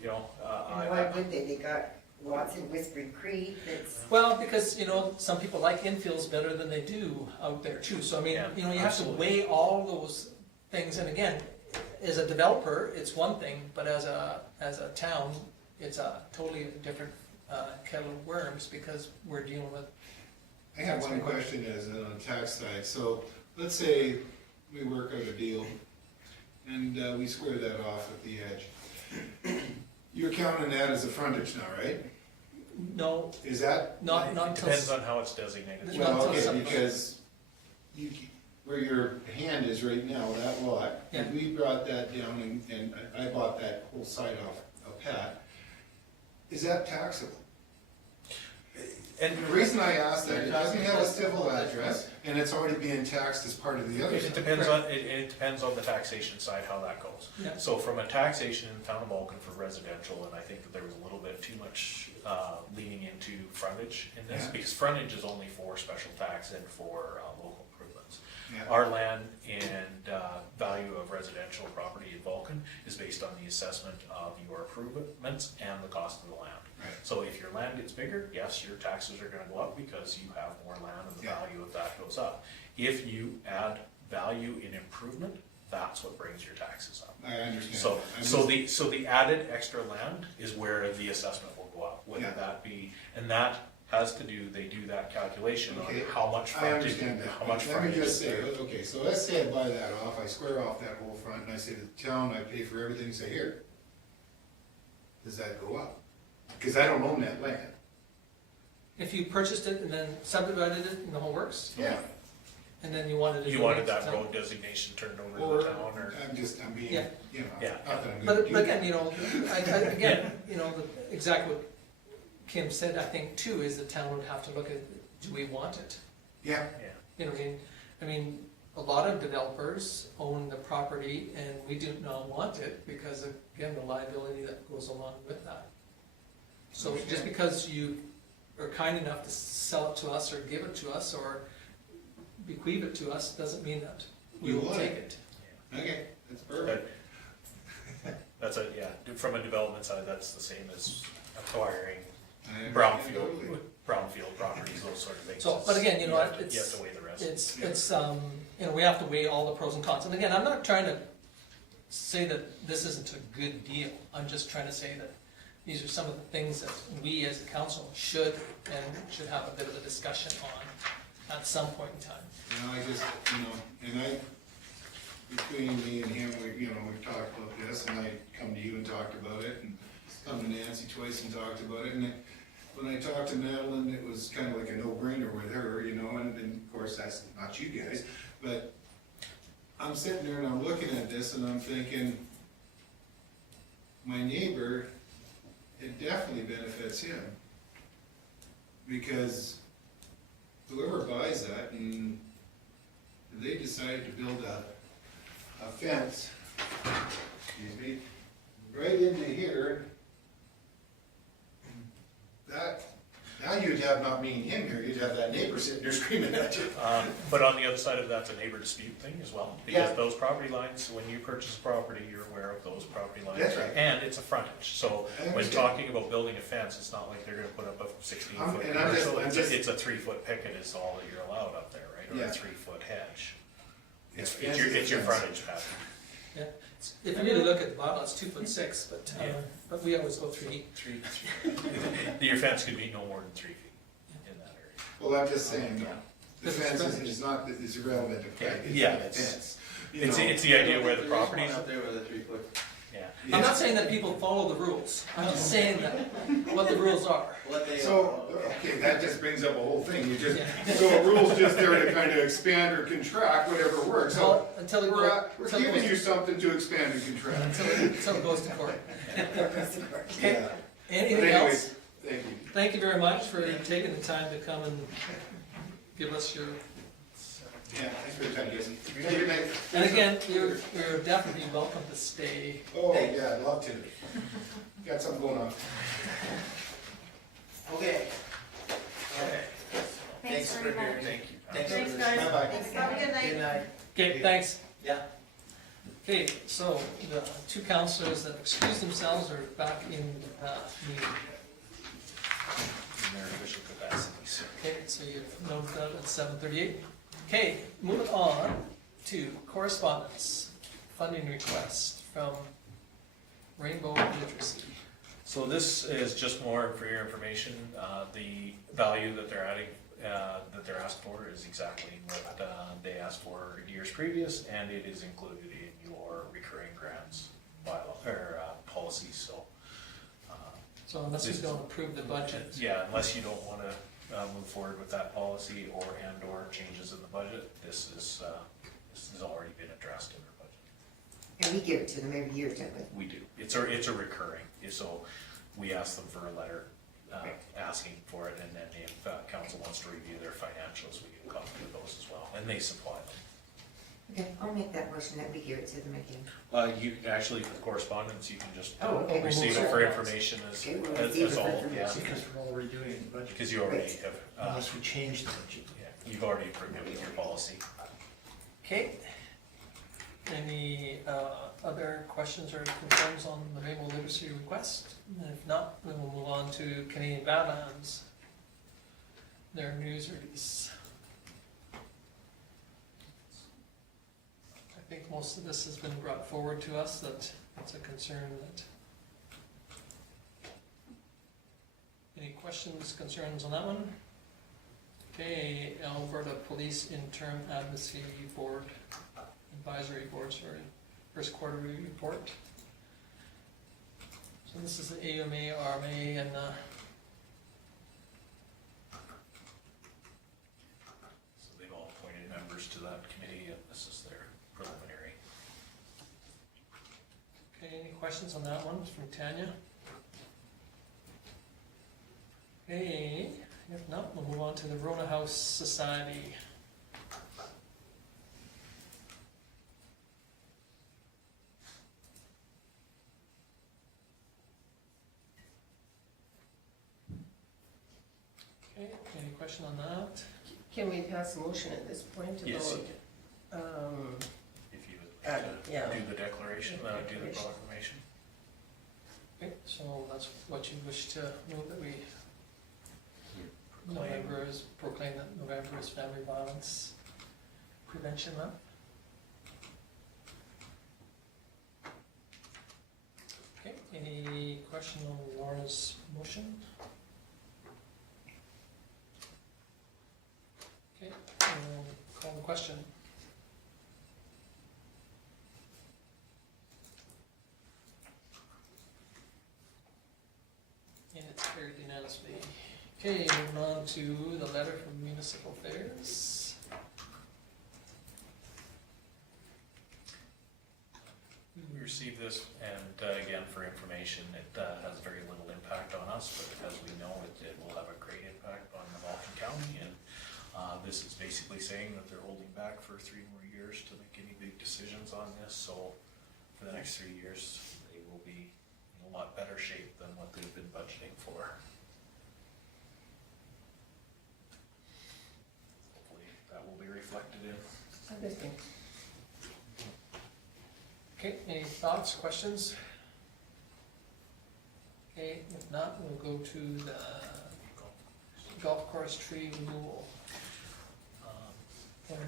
you know, And why would they? They got lots in Whispering Creek that's, Well, because, you know, some people like infills better than they do out there too, so I mean, Yeah, you know, you have to absolutely. weigh all those things, and again, as a developer, it's one thing, but as a town, it's a totally different, kettle of worms, because we're dealing with, I have one question as on the tax side, so let's say we work out a deal and we square that off at the edge. You're counting that as a frontage now, right? no, Is that? not it until. depends on how it's designated. Not Well, until okay, some- because you, where your hand is right now, that lot, Yeah. if we brought that down and I bought that whole site off of Pat, is that taxable? And The reason I ask that, it doesn't have a civil address, and it's already being taxed as part of the other it side. depends on the taxation side, how that goes. Yeah. So from a taxation in the town of Vulcan for residential, and I think that there was a little bit too much leaning into frontage in this, Yeah. because frontage is only for special tax and for local improvements. Yeah. Our land and value of residential property in Vulcan is based on the assessment of your improvements and the cost of the land. Right. So if your land gets bigger, yes, your taxes are gonna go up because you have more land and the Yeah. value of that goes up. If you add value in improvement, that's what brings your taxes up. I understand. So, I'm so just- the added extra land is where the assessment will go up, whether Yeah. that be, and that has to do, they do that calculation on Okay, how much I frontage, understand that. how much Let me frontage just is say, there. okay, so let's say I buy that off, I square off that whole front, and I say to the town, I pay for everything, say here. Does that go up? Because I don't own that land. If you purchased it and then subdivided it and the whole works, Yeah. and then you wanted to. You donate wanted to that town. road designation turned over Or, to the town, or? I'm being, Yeah. you know, Yeah. not that I'm gonna But do but again, that. you know, again, you know, exactly what Kim said, I think too, is the town would have to look at, do we want it? Yeah, You know, I mean, a lot of developers own the property and we do not want it because of, again, the liability that goes along with that. So just because you are kind enough to sell it to us or give it to us or bequeath it to us, doesn't mean that we You will want take it. it. okay, that's perfect. That's a, yeah, from a development side, that's the same as acquiring I understand brownfield, totally. brownfield properties, those sort of things. So, but again, you know, have to- it's- You have to weigh the rest. It's, you know, we have to weigh all the pros and cons. And again, I'm not trying to say that this isn't a good deal. I'm just trying to say that these are some of the things that we as a council should have a bit of a discussion on at some point in time. You know, I just, you know, and I, between me and him, we, you know, we've talked about this, and I come to you and talked about it, and come to Nancy twice and talked about it, and when I talked to Madeline, it was kind of like a no-brainer with her, you know, and of course, that's not you guys, but I'm sitting there and I'm looking at this and I'm thinking, my neighbor, it definitely benefits him. Because whoever buys that and they decide to build a fence, excuse me, right into here, that, now you'd have not me and him here, you'd have that neighbor sitting there screaming at you. But on the other side of that's a neighbor dispute thing as well, Yeah. because those property lines, when you purchase property, you're aware of those property lines. That's right. And it's a frontage, so I when understand. talking about building a fence, it's not like they're gonna put up a 16-foot and I'm just- commercial, I'm it's just- a 3-foot picket is all that you're allowed up there, right, or Yeah. a 3-foot hedge. It's Yeah, it's your fence. frontage pattern. Yeah, if you really look at the bylaw, it's 2'6", Yeah. but we always go 3. Your fence could be no more than 3 feet in that area. Well, I'm just saying, Yeah. the fence is not, is irrelevant to price, it's Yeah, not a it's- fence. You It's, know. it's the idea where the There is one properties, Up there with a 3-foot. yeah. I'm not saying that people follow the rules, I'm just saying that, what the rules are. What they So, are. okay, that just brings up a whole thing, you just, Yeah. so a rule's just there to kind of expand or contract, whatever works. So, Well, until it we're, goes, we're until it giving goes you something to expand and contract. until it goes to court. Okay, Yeah. But anything anyways, else? thank you. Thank you very much for taking the time to come and give us your, Yeah, thanks for your time, Jason. Have a good night. and again, you're definitely welcome to stay. Oh, yeah, I'd love to. Got something going on. Okay. Okay. Thanks for very much. hearing. Thank you. Thanks for Thanks, listening. guys. Bye-bye. Thanks, Have a good night. Good night. Okay, thanks. Yeah. Okay, so the two councillors that excused themselves are back in the meeting. In their official capacities. Okay, so you noted that at 7:38. Okay, moving on to correspondence, funding request from Rainbow Literacy. So this is just more for your information, the value that they're adding, that they're asked for is exactly what they asked for years previous, and it is included in your recurring grants bylaw, or policies, so. So unless you don't approve the budget, Yeah, unless you don't wanna move forward with that policy or and/or changes in the budget, this has already been addressed in our budget. And we give it to them every year, don't we? We do, it's a recurring, so we ask them for a letter asking for it, and then if council wants to review their financials, we can copy of those as well, and they supply them. Okay, I'll make that motion that we give it to them again. You can actually, for correspondence, you can just Oh, okay. receive it for information Okay, we'll receive it as for all, yeah, information. Because we're already doing it in the budget, because you already have, unless we change the budget. yeah, you've already approved it with your policy. okay? Any other questions or concerns on the Rainbow Literacy request? And if not, then we'll move on to Canadian Badlands, their news release. think most of this has been brought forward to us, that it's a concern that. Any questions, concerns on that one? Okay, Alberta Police Interim Advocacy Board, Advisory Board, sorry, first quarterly report. So this is the AUMA, RMA, and So they've all appointed members to that committee, and this is their preliminary. okay, any questions on that one from Tanya? Okay, if not, we'll move on to the Rona House Society. Okay, any question on that? Can we pass a motion at this point Yes, you about, If you would like to yeah. do the declaration, do the proclamation. Okay, so that's what you wish to move, that we Proclaim. proclaim that November is Family Violence Prevention Month. Okay, any question on Laura's motion? Okay, we'll call the question. And it's carried unanimously. Okay, moving on to the letter from Municipal Affairs. We received this, and again, for information, it has very little impact on us, but as we know, it will have a great impact on the Vulcan County, and this is basically saying that they're holding back for 3 more years to make any big decisions on this, so for the next 3 years, they will be in a lot better shape than what they've been budgeting for. Hopefully, that will be reflected in. other things? Okay, any thoughts, questions? Okay, if not, we'll go to the golf course tree removal. Um,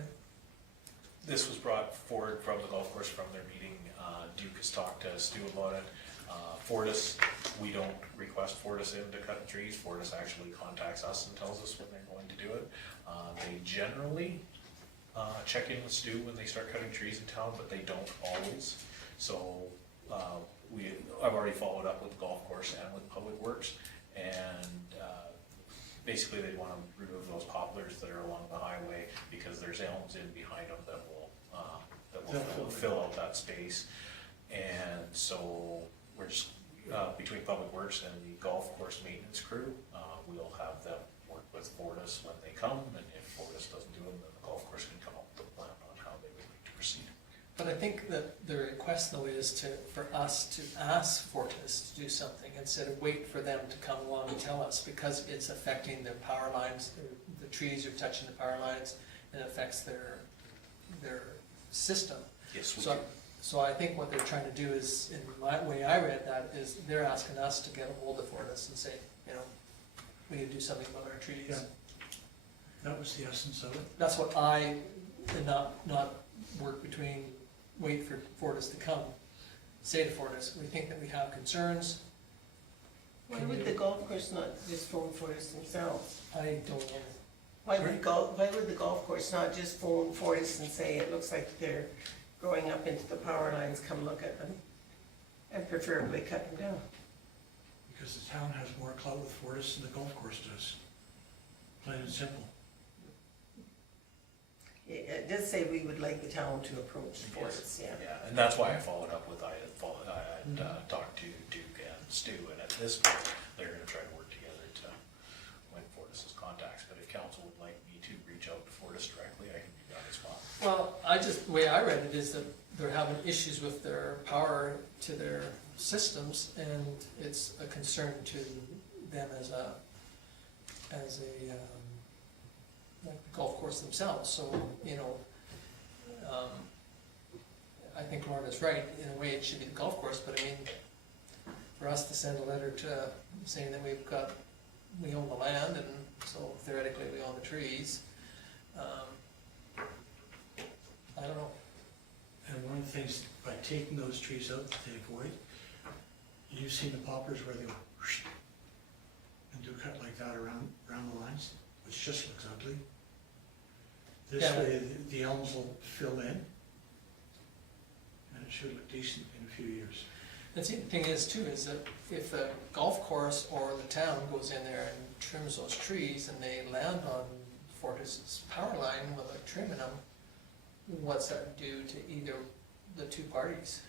This was brought forward from the golf course from their meeting. Duke has talked to Stu about it. Fortis, we don't request Fortis in to cut trees. Fortis actually contacts us and tells us when they're going to do it. They generally check in with Stu when they start cutting trees in town, but they don't always. So I've already followed up with the golf course and with Public Works, and basically they want to remove those poplars that are along the highway because there's elms in behind them that will fill out that space. And so we're just between Public Works and the golf course maintenance crew, we'll have them work with Fortis when they come, and if Fortis doesn't do them, then the golf course can come up with a plan on how they would like to proceed. But I think that the request though is for us to ask Fortis to do something instead of wait for them to come along and tell us, because it's affecting their power lines, the trees are touching the power lines, and it affects their system. Yes, we So, do. so I think what they're trying to do is, in my way I read that, is they're asking us to get a hold of Fortis and say, you know, we need to do something about our trees. Yeah. That was the essence of it. That's what I did not work between, wait for Fortis to come, say to Fortis, we think that we have concerns. Why would the golf course not just phone Fortis themselves? I don't know. Why would the golf course not just phone Fortis and say, it looks like they're growing up into the power lines, come look at them? And preferably cut them down. Because the town has more clout with Fortis than the golf course does. Plain and simple. It does say we would like the town to approach Fortis, yeah. Yeah, and that's why I followed up with, I had talked to Duke and Stu, and at this point, they're gonna try to work together to win Fortis's contacts, but if council would like me to reach out to Fortis directly, I can do that as well. Well, the way I read it is that they're having issues with their power to their systems, and it's a concern to them as a like the golf course themselves, so, you know, I think Lorna's right, in a way it should be the golf course, but I mean, for us to send a letter to, saying that we own the land, and so theoretically we own the trees, I don't know. And things, by taking those trees out that they avoid, you've seen the poplars where they go whoosh, and do a cut like that around the lines, which just looks ugly. This Yeah. way, the elms will fill in, and it should look decent in a few years. The thing is too, is that if the golf course or the town goes in there and trims those trees and they land on Fortis's power line without trimming them, what's that do to either the two parties?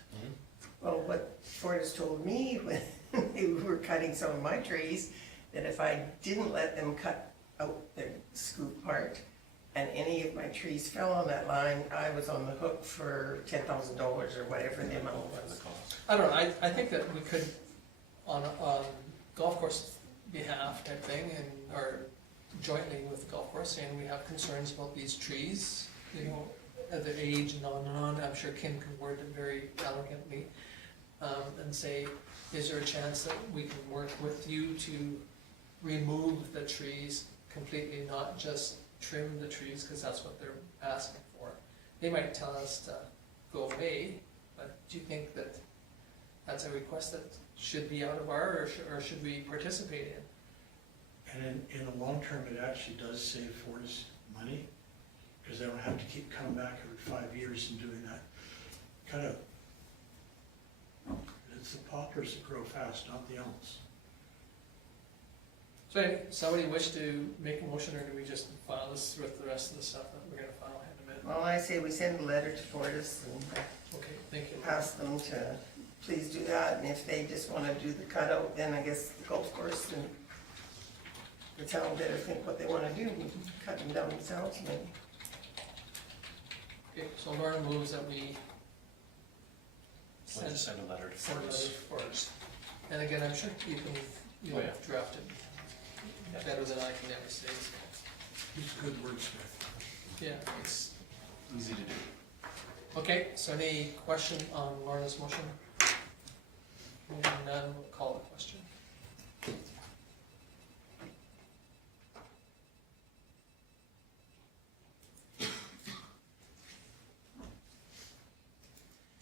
Well, what Fortis told me when they were cutting some of my trees, that if I didn't let them cut out their scoop part, and any of my trees fell on that line, I was on the hook for $10,000 or whatever the amount was. I don't know, I think that we could, on golf course behalf type thing, and, or jointly with the golf course, saying we have concerns about these trees, you know, at their age and on, I'm sure Kim could word it very elegantly, and say, is there a chance that we can work with you to remove the trees completely, not just trim the trees, because that's what they're asking for. They might tell us to go away, but do you think that that's a request that should be out of our, or should we participate in? And in the long term, it actually does save Fortis money, because they don't have to keep coming back every 5 years and doing that cutout. It's the poplars that grow fast, not the elms. So anyway, somebody wish to make a motion, or do we just file this with the rest of the stuff that we're gonna file in a minute? Well, I say we send a letter to Fortis and Okay, thank you. ask them to please do that, and if they just wanna do the cutout, then I guess the golf course and the town better think what they wanna do, and cut them down themselves, maybe. Okay, so Lauren moves that we We'll just send a letter to send a letter Fortis. first. And again, I'm sure you can, Oh, yeah. draft it better than I can ever say. He's a good wordsmith. Yeah. It's easy to do. Okay, so any question on Lorna's motion? Moving none, we'll call the question.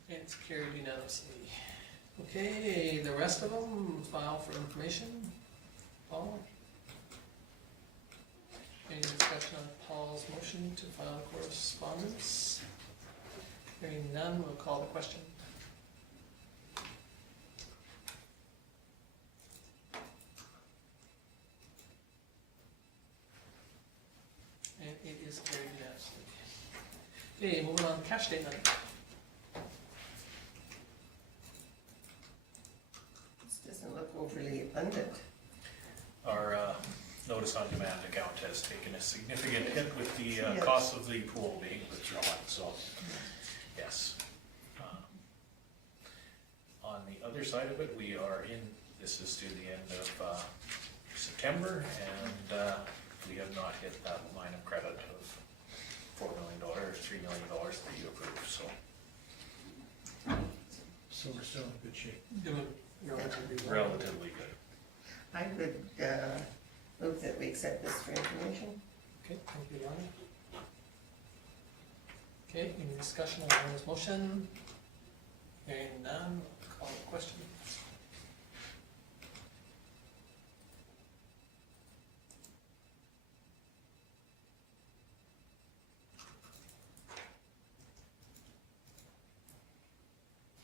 And it's carried unanimously. Okay, the rest of them, file for information. Paul? Any discussion on Paul's motion to file correspondence? Hearing none, we'll call the question. And it is carried unanimously. Okay, moving on, cash statement. This doesn't look overly abundant. Our notice on demand account has taken a significant hit with the Yes. cost of the pool being withdrawn, so, yes. On the other side of it, we are in, this is to the end of September, and we have not hit that line of credit of $4 million, or $3 million that you approved, so. So we're still in good shape. Doing relatively well. Relatively good. I would move that we accept this for information. Okay, thank you, Lonnie. Okay, any discussion on Lonnie's motion? Hearing none, call the question.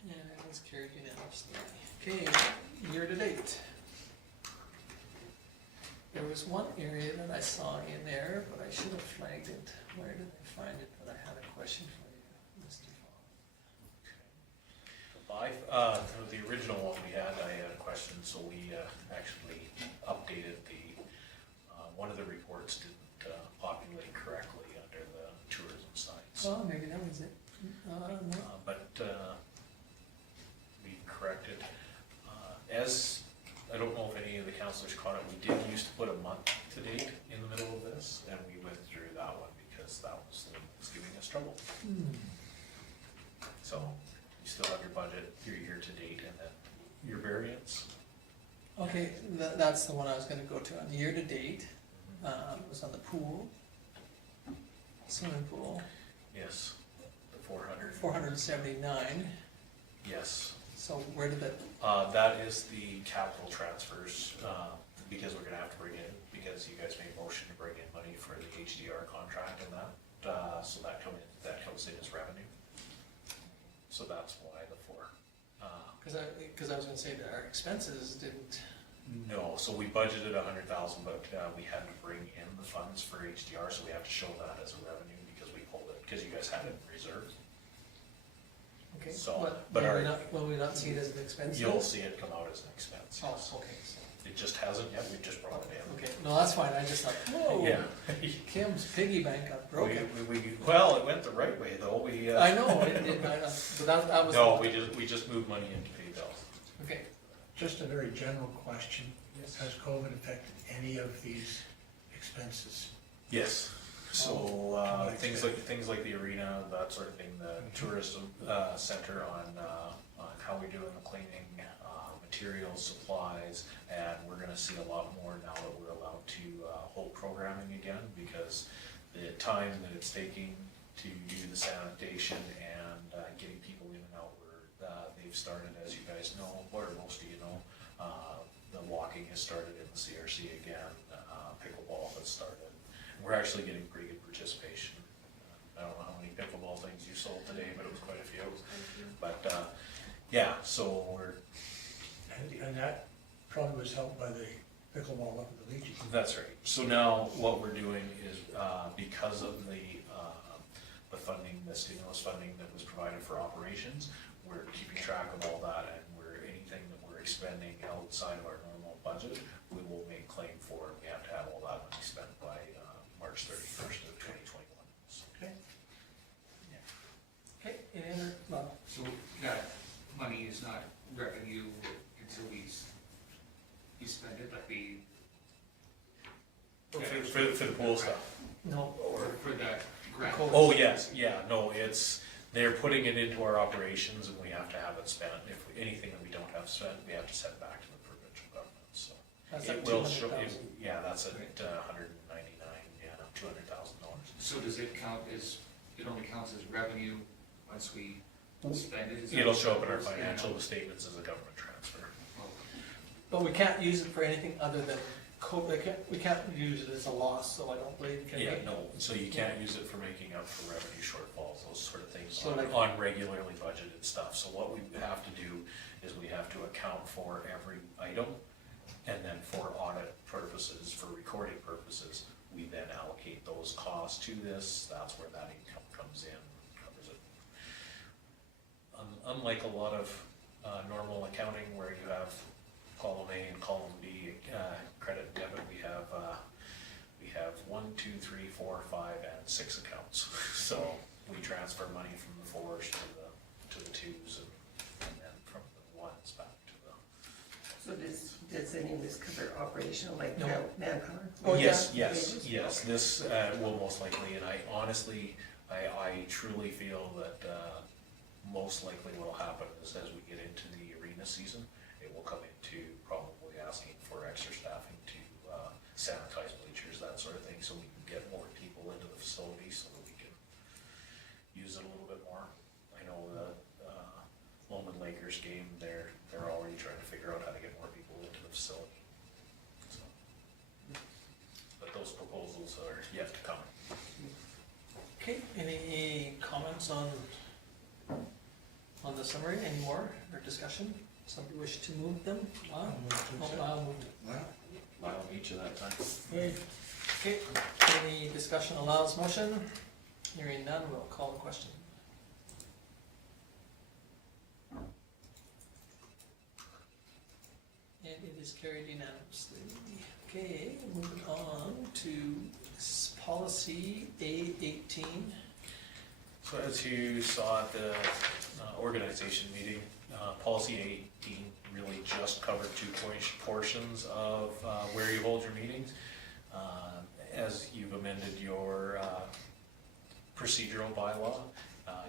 And it is carried unanimously. Okay, year to date. There was one area that I saw in there, but I should have flagged it. Where did I find it? But I had a question for you, Mr. Fall. The original one we had, I had a question, so we actually updated one of the reports didn't populate correctly under the tourism sites. Oh, maybe that was it. No. But we corrected, as, I don't know if any of the councilors caught it, we did used to put a month to date in the middle of this, and we withdrew that one because that was the one that was giving us trouble. So, you still have your budget, your year to date, and then your variance. Okay, that's the one I was gonna go to. On year to date, it was on the pool, swimming pool. Yes, the 479, Yes. so where did that, That is the capital transfers, because we're gonna have to bring in, because you guys made a motion to bring in money for the HDR contract and that, so that comes in as revenue. So that's why the four. cause I was gonna say that our expenses didn't, No, so we budgeted 100,000, but we had to bring in the funds for HDR, so we have to show that as a revenue because we pulled it, because you guys had it in reserve. okay, So, but but will we not see it as an expense? then? You'll see it come out as an expense. Oh, Yes. okay, so, It just hasn't yet, we just brought it in. okay, no, that's fine, I just thought, whoa, Yeah. Kim's piggy bank got broken. Well, it went the right way though, I know, it did, but that was. No, we just moved money in to pay bills. Okay, Just a very general question. yes, Has COVID affected any of these expenses? Yes, so, things like the arena, that sort of thing, the tourism, center on how we're doing the cleaning, materials, supplies, and we're gonna see a lot more now that we're allowed to, hold programming again, because the time that it's taking to do the sanitation and, getting people in and out, they've started, as you guys know, or most of you know, the walking has started in the CRC again, pickleball has started. We're actually getting pretty good participation. I don't know how many pickleball things you sold today, but it was quite a few. But, yeah, so we're, And that probably was helped by the pickleball up at the Legion. that's right. So now what we're doing is, because of the funding, the stimulus funding that was provided for operations, we're keeping track of all that, and anything that we're expending outside of our normal budget, we will make claim for. We have to have all that money spent by March 31st of 2021. So, okay. Okay, any other, well, So that money is not revenue until we spend it, like the, For the pool stuff. no, or for that grant? Oh, yes, yeah, no, they're putting it into our operations and we have to have it spent. If anything that we don't have spent, we have to send back to the provincial government, so. that's It at will show, 200,000. yeah, that's at 199, yeah, $200,000. So does it count as, it only counts as revenue once we spend it? Is that- It'll show up in our financial statements as a government transfer. But we can't use it for anything other than we can't use it as a loss, so I don't believe, can we? Yeah, no, so you can't use it for making up for revenue shortfalls, those sort of things, So like- on regularly budgeted stuff. So what we have to do is we have to account for every item, and then for audit purposes, for recording purposes, we then allocate those costs to this. That's where that income comes in, covers it. Unlike a lot of normal accounting where you have column A and column B, credit and debit, we have 1, 2, 3, 4, 5, and 6 accounts. So we transfer money from the 4s to the 2s, and then from the 1s back to the. So does any of this cover operational, like No. manpower? Oh, Yes, yeah. yes, this will most likely, and I honestly, I truly feel that most likely what'll happen is as we get into the arena season, it will come into probably asking for extra staffing to sanitize bleachers, that sort of thing, so we can get more people into the facility so that we can use it a little bit more. I know the Lowman Lakers game, they're already trying to figure out how to get more people into the facility. So, but those proposals are yet to come. Okay, any comments on the summary, any more, or discussion? Somebody wish to move them? I'll move to Oh, accept. I'll move it. I'll meet you that time. Okay, any discussion on Lyle's motion? Hearing none, we'll call the question. And it is carried unanimously. Okay, moving on to policy A18. So as you saw at the organization meeting, policy 18 really just covered two portions of where you hold your meetings. As you've amended your procedural bylaw,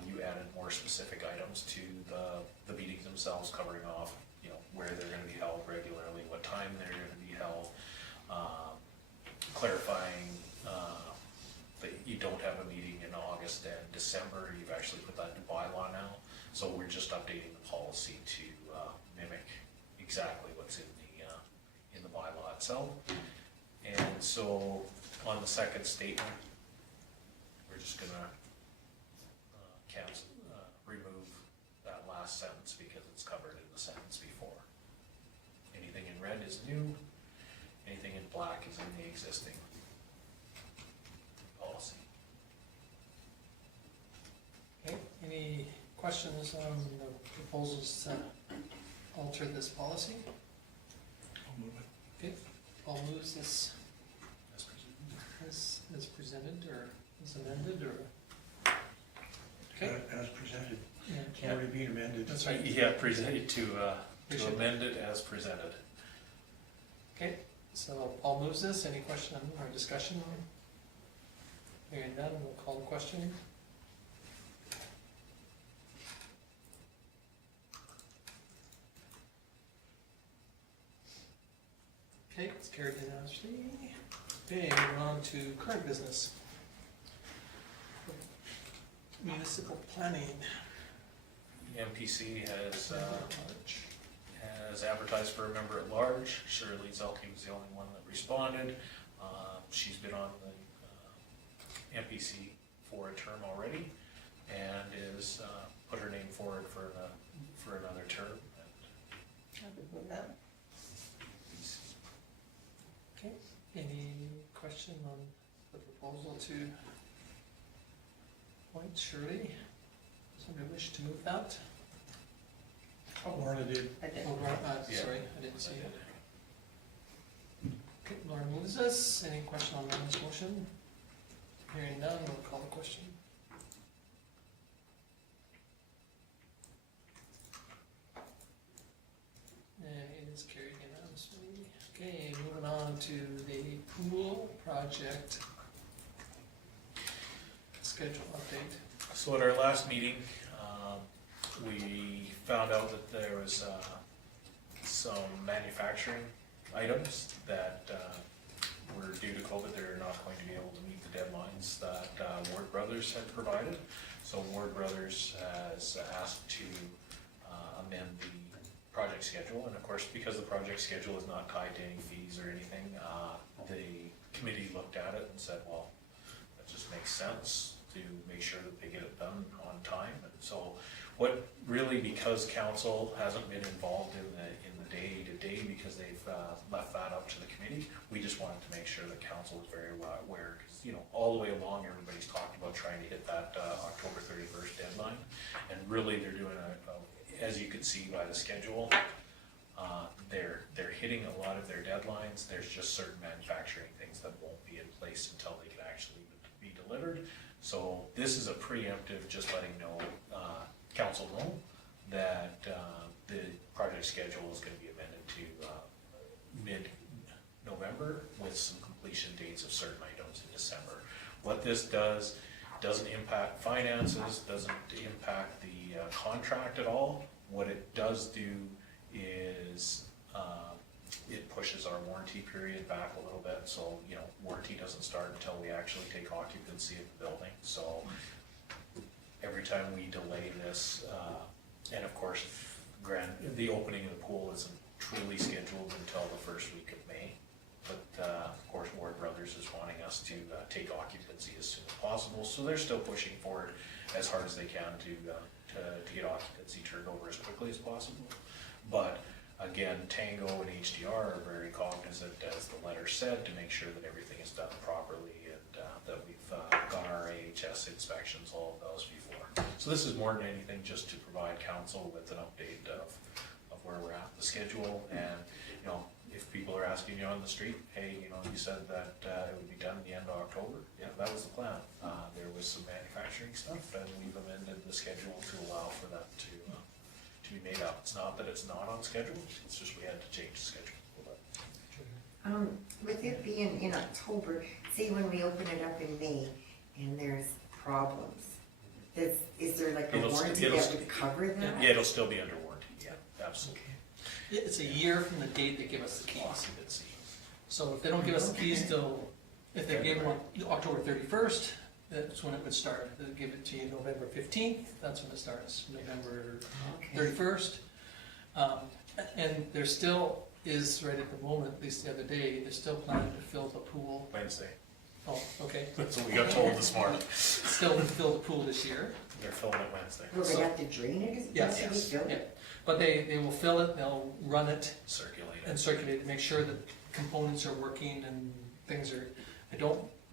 you added more specific items to the meetings themselves, covering off, where they're gonna be held regularly, what time they're gonna be held, clarifying that you don't have a meeting in August August and December, you've actually put that into bylaw now. So we're just updating the policy to mimic exactly what's in the bylaw itself. And so on the second statement, we're just gonna cancel, remove that last sentence because it's covered in the sentence before. Anything in red is new, anything in black is in the existing policy. Okay, any questions on the proposals to alter this policy? I'll move it. Okay, Paul moves this As presented. as presented or as amended or? Okay, As presented. yeah, It's already been amended. that's right. Yeah, presented to Appreciate amend it as presented. Okay, so Paul moves this, any question or discussion on? Hearing none, we'll call the question. Okay, it's carried unanimously. Okay, moving on to current business. Municipal planning. MPC has advertised for a member at large. Shirley Zelke was the only one that responded. She's been on the MPC for a term already and is put her name forward for another term. I would move that. Okay, any question on the proposal to appoint Shirley? Somebody wish to move that? Lorna did. I did. Oh, Yeah. sorry, I didn't see it. Okay, Laura moves this. Any question on Lauren's motion? Hearing none, we'll call the question. And it is carried unanimously. Okay, moving on to the pool project schedule update. So at our last meeting, we found out that there was some manufacturing items that were due to COVID, they're not going to be able to meet the deadlines that Ward Brothers had provided. So Ward Brothers has asked to amend the project schedule, and of course, because the project schedule is not tied to any fees or anything, the committee looked at it and said, well, that just makes sense to make sure that they get it done on time. And so what really, because council hasn't been involved in the day-to-day because they've left that up to the committee, we just wanted to make sure that council was very well aware, because all the way along, everybody's talked about trying to hit that October 31st deadline, and really they're doing as you can see by the schedule, they're hitting a lot of their deadlines. There's just certain manufacturing things that won't be in place until they can actually be delivered. So this is a preemptive, just letting council know that the project schedule is going to be amended to mid-November with some completion dates of certain items in December. What this does, doesn't impact finances, doesn't impact the contract at all. What it does do is it pushes our warranty period back a little bit, so warranty doesn't start until we actually take occupancy of the building. So every time we delay this, and of course, the opening of the pool isn't truly scheduled until the first week of May. But of course, Ward Brothers is wanting us to take occupancy as soon as possible, so they're still pushing forward as hard as they can to get occupancy turned over as quickly as possible. But again, Tango and HDR are very cognizant, as the letter said, to make sure that everything is done properly and that we've got our AHS inspections, all of those before. So this is more than anything just to provide council with an update of where we're at, the schedule, and if people are asking you on the street, hey, you said that it would be done at the end of October. Yeah, that was the plan. There was some manufacturing stuff, and we've amended the schedule to allow for that to be made up. It's not that it's not on schedule, it's just we had to change the schedule. With it being in October, say when we open it up in May and there's problems, is there like a warranty that would cover that? Yeah, it'll still be under warranty, yeah, absolutely. It's a year from the date they give us the keys. So if they don't give us the keys till, if they give them on October 31st, that's when it would start. They'll give it to you November 15th, that's when it starts, November Okay. 31st. And there still is, right at the moment, at least the other day, they're still planning to fill the pool. Wednesday. Oh, okay. That's what we got told this morning. Still to fill the pool this year. They're filling it Wednesday. Will they have to drain it? Is it Yes. has to be filled? Yeah. But they will fill it, they'll run it Circulate and it. circulate it, make sure that components are working and things are,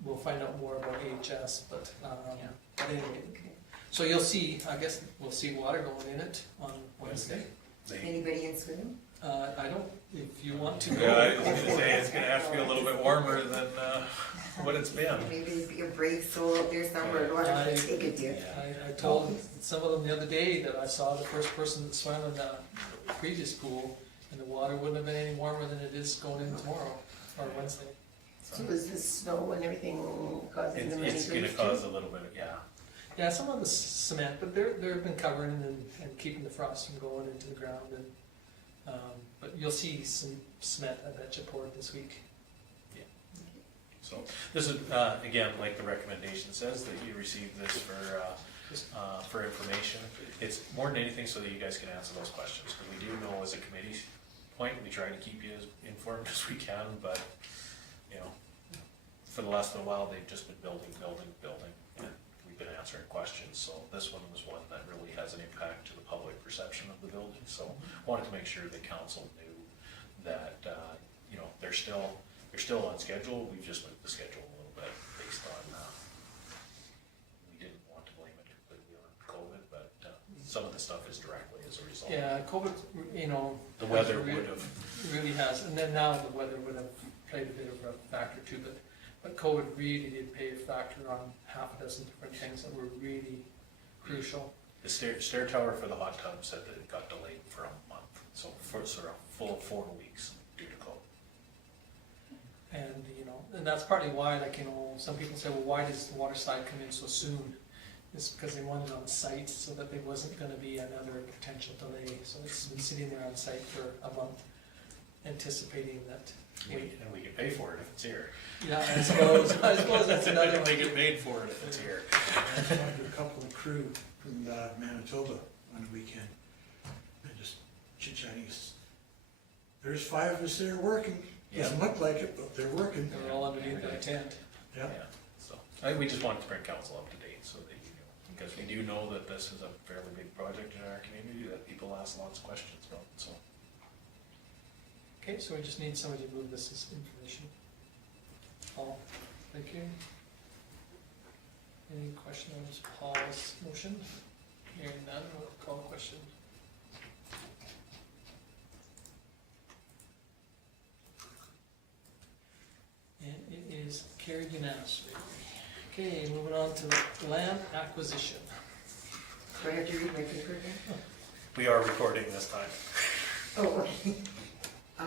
we'll find out more about AHS, but anyway. Okay. So you'll see, I guess, we'll see water going in it on Wednesday. They- Anybody in swim? I don't, if you want to. Yeah, I was gonna say, it's gonna have to be a little bit warmer than, what it's been. Maybe there'd be a brave soul out there somewhere who wants to take a dip. I told some of them the other day that I saw the first person that swam in the previous pool, and the water wouldn't have been any warmer than it is going in tomorrow, or Wednesday. So is this snow and everything causing them any It's grief gonna too? cause a little bit, yeah. Yeah, some of the cement, but they've been covering and keeping the frost from going into the ground, and, but you'll see some cement, I bet you, poured this week. So this is, again, like the recommendation says, that you receive this for information. It's more than anything so that you guys can answer those questions, because we do know as a committee point, we try to keep you as informed as we can, but, you know, for the last little while, they've just been building, and we've been answering questions, so this one was one that really has an impact to the public perception of the building, so wanted to make sure the council knew that, you know, they're still on schedule, we've just moved the schedule a little bit based on, we didn't want to blame it completely on COVID, but some of the stuff is directly as a result. Yeah, COVID, you know. The weather really- would have, Really has, and then now the weather would have played a bit of a factor too, but COVID really did play a factor on half a dozen different things that were really crucial. the stair tower for the hot tub said that it got delayed for a month, so for sort of full 4 weeks due to COVID. And, you know, and that's partly why, like, you know, some people say, well, why does the water slide come in so soon? It's because they wanted it on site so that there wasn't gonna be another potential delay. So it's been sitting there on site for a month, anticipating that. And we can pay for it if it's here. Yeah, I suppose that's another We way. get paid for it if it's here. I talked to a couple of crew from Manitoba on the weekend, and just chit-chatting. There's 5 of us there working. Doesn't look like it, but they're working. They're all underneath their tent. Yeah. So, we just wanted to bring council up to date so that you know, because we do know that this is a fairly big project in our community that people ask lots of questions about, so. Okay, so we just need somebody to move this as information. Paul, thank you. Any question on this Paul's motion? Hearing none, we'll call a question. And it is carried unanimously. Okay, moving on to land acquisition. Do I have to read my paper again? We are recording this time. Oh, okay.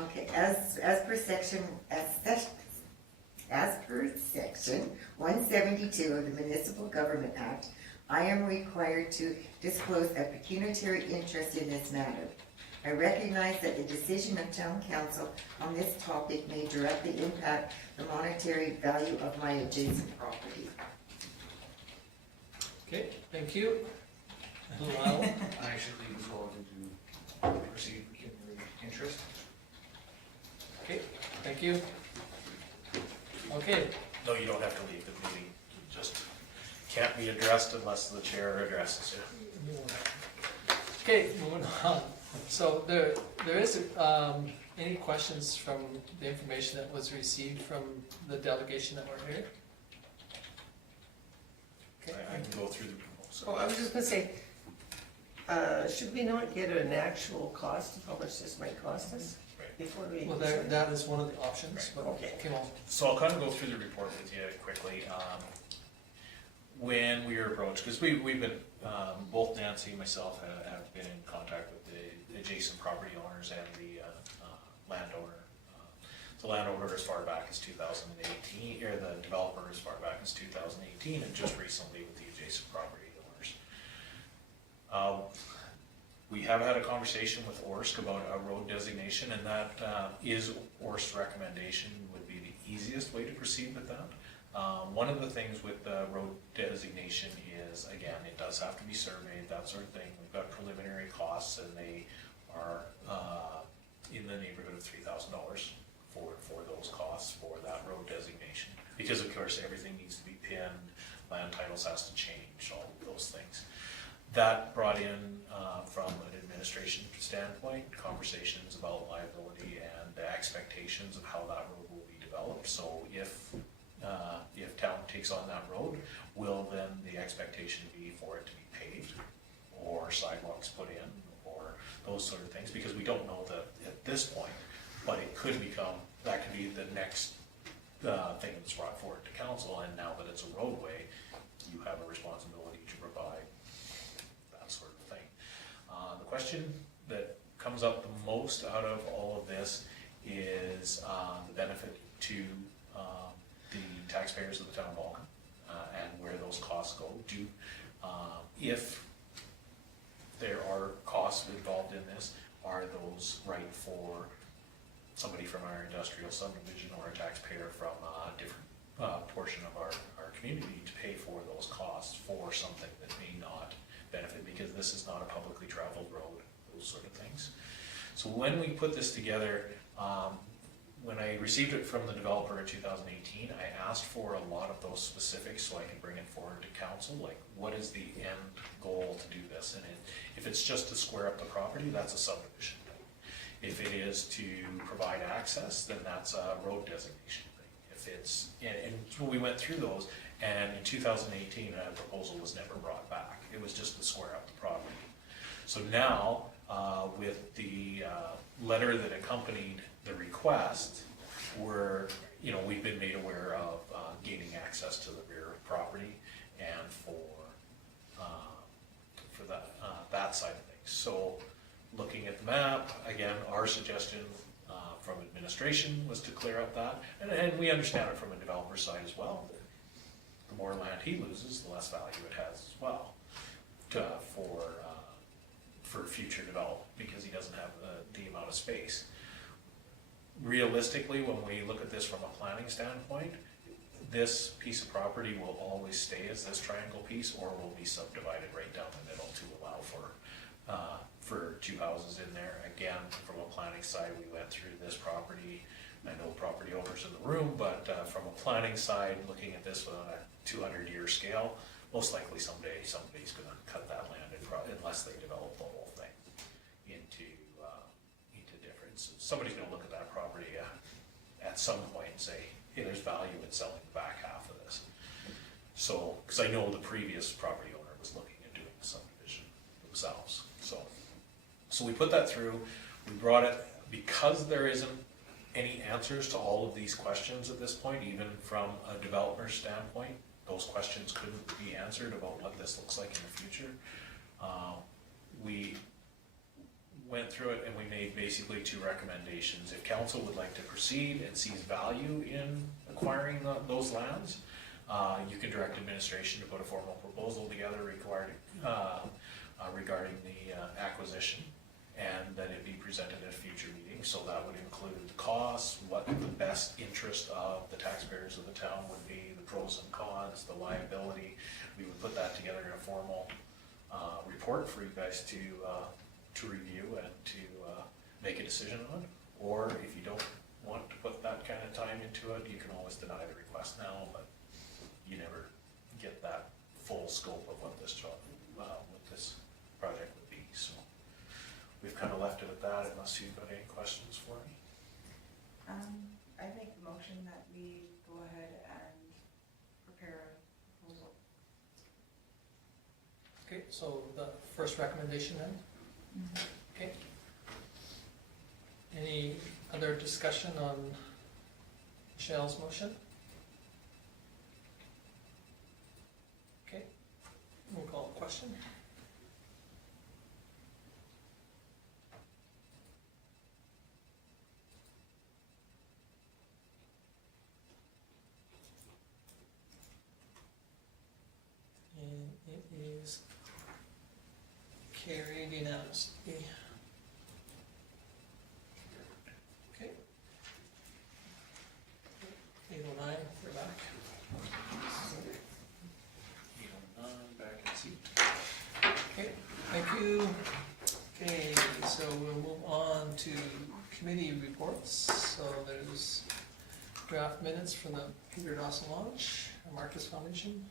Okay, as per section 172 of the Municipal Government Act, I am required to disclose a pecuniary interest in this matter. I recognize that the decision of town council on this topic may directly impact the monetary value of my adjacent property. Okay, thank you. Lyle? I should leave the floor to proceed with your interest. Okay, thank you. Okay, No, you don't have to leave the meeting, you just can't be addressed unless the chair addresses you. okay, moving on. So there is, any questions from the information that was received from the delegation that were here? Okay, I can go through the Oh, I proposal. was just gonna say, should we not get an actual cost of how much this might cost us before we? well, that is one of the options, but, Okay. come on. So I'll kind of go through the report with you quickly. When we were approached, because we've been, both Nancy and myself have been in contact with the adjacent property owners and the landowner. The landowner as far back as 2018, or the developer as far back as 2018, and just recently with the adjacent property owners. We have had a conversation with ORSC about a road designation, and that is ORSC's recommendation would be the easiest way to proceed with that. One of the things with the road designation is, again, it does have to be surveyed, that sort of thing. We've got preliminary costs and they are in the neighborhood of $3,000 for those costs for that road designation. Because of course, everything needs to be pinned, land titles has to change, all of those things. That brought in, from an administration standpoint, conversations about liability and the expectations of how that road will be developed. So if town takes on that road, will then the expectation be for it to be paved or sidewalks put in or those sort of things? Because we don't know that at this point, but it could become, that could be the next thing that's brought forward to council, and now that it's a roadway, you have a responsibility to provide that sort of thing. The question that comes up the most out of all of this is the benefit to the taxpayers of the town of Vulcan, and where those costs go. If there are costs involved in this, are those right for somebody from our industrial subdivision or a taxpayer from a different portion of our community to pay for those costs for something that may not benefit, because this is not a publicly traveled road, those sort of things. So when we put this together, when I received it from the developer in 2018, I asked for a lot of those specifics so I could bring it forward to council, like what is the end goal to do this? And if it's just to square up the property, that's a subdivision thing. If it is to provide access, then that's a road designation thing. If it's, and so we went through those, and in 2018, a proposal was never brought back. It was just to square up the property. So now, with the letter that accompanied the request, we've been made aware of gaining access to the rear property and for that side of things. So looking at the map, again, our suggestion from administration was to clear up that, and we understand it from a developer side as well. The more land he loses, the less value it has as well for future development, because he doesn't have the amount of space. Realistically, when we look at this from a planning standpoint, this piece of property will always stay as this triangle piece, or will be subdivided right down the middle to allow for two houses in there. Again, from a planning side, we went through this property. I know property owners in the room, but from a planning side, looking at this on a 200-year scale, most likely someday somebody's going to cut that land unless they develop the whole thing into different. So somebody's going to look at that property at some point and say, hey, there's value in selling the back half of this. So, because I know the previous property owner was looking at doing the subdivision themselves. So we put that through. We brought it, because there isn't any answers to all of these questions at this point, even from a developer standpoint. Those questions couldn't be answered about what this looks like in the future. We went through it and we made basically two recommendations. If council would like to proceed and sees value in acquiring those lands, you can direct administration to put a formal proposal together regarding the acquisition, and that it be presented at a future meeting. So that would include the costs, what the best interest of the taxpayers of the town would be, the pros and cons, the liability. We would put that together in a formal report for you guys to review and to make a decision on. Or if you don't want to put that kind of time into it, you can always deny the request now, but you never get that full scope of what this job, what this project would be. So we've kind of left it at that, unless you've got any questions for me. I make the motion that we go ahead and prepare a proposal. Okay, so the first recommendation then? Okay. Any other discussion on Michelle's motion? Okay, we'll call the question. And it is carried unanimously. Okay. 809, we're back. you. Okay, so we'll move on to committee reports. So there's draft minutes from the Peter Dawson Lodge, Marcus Foundation.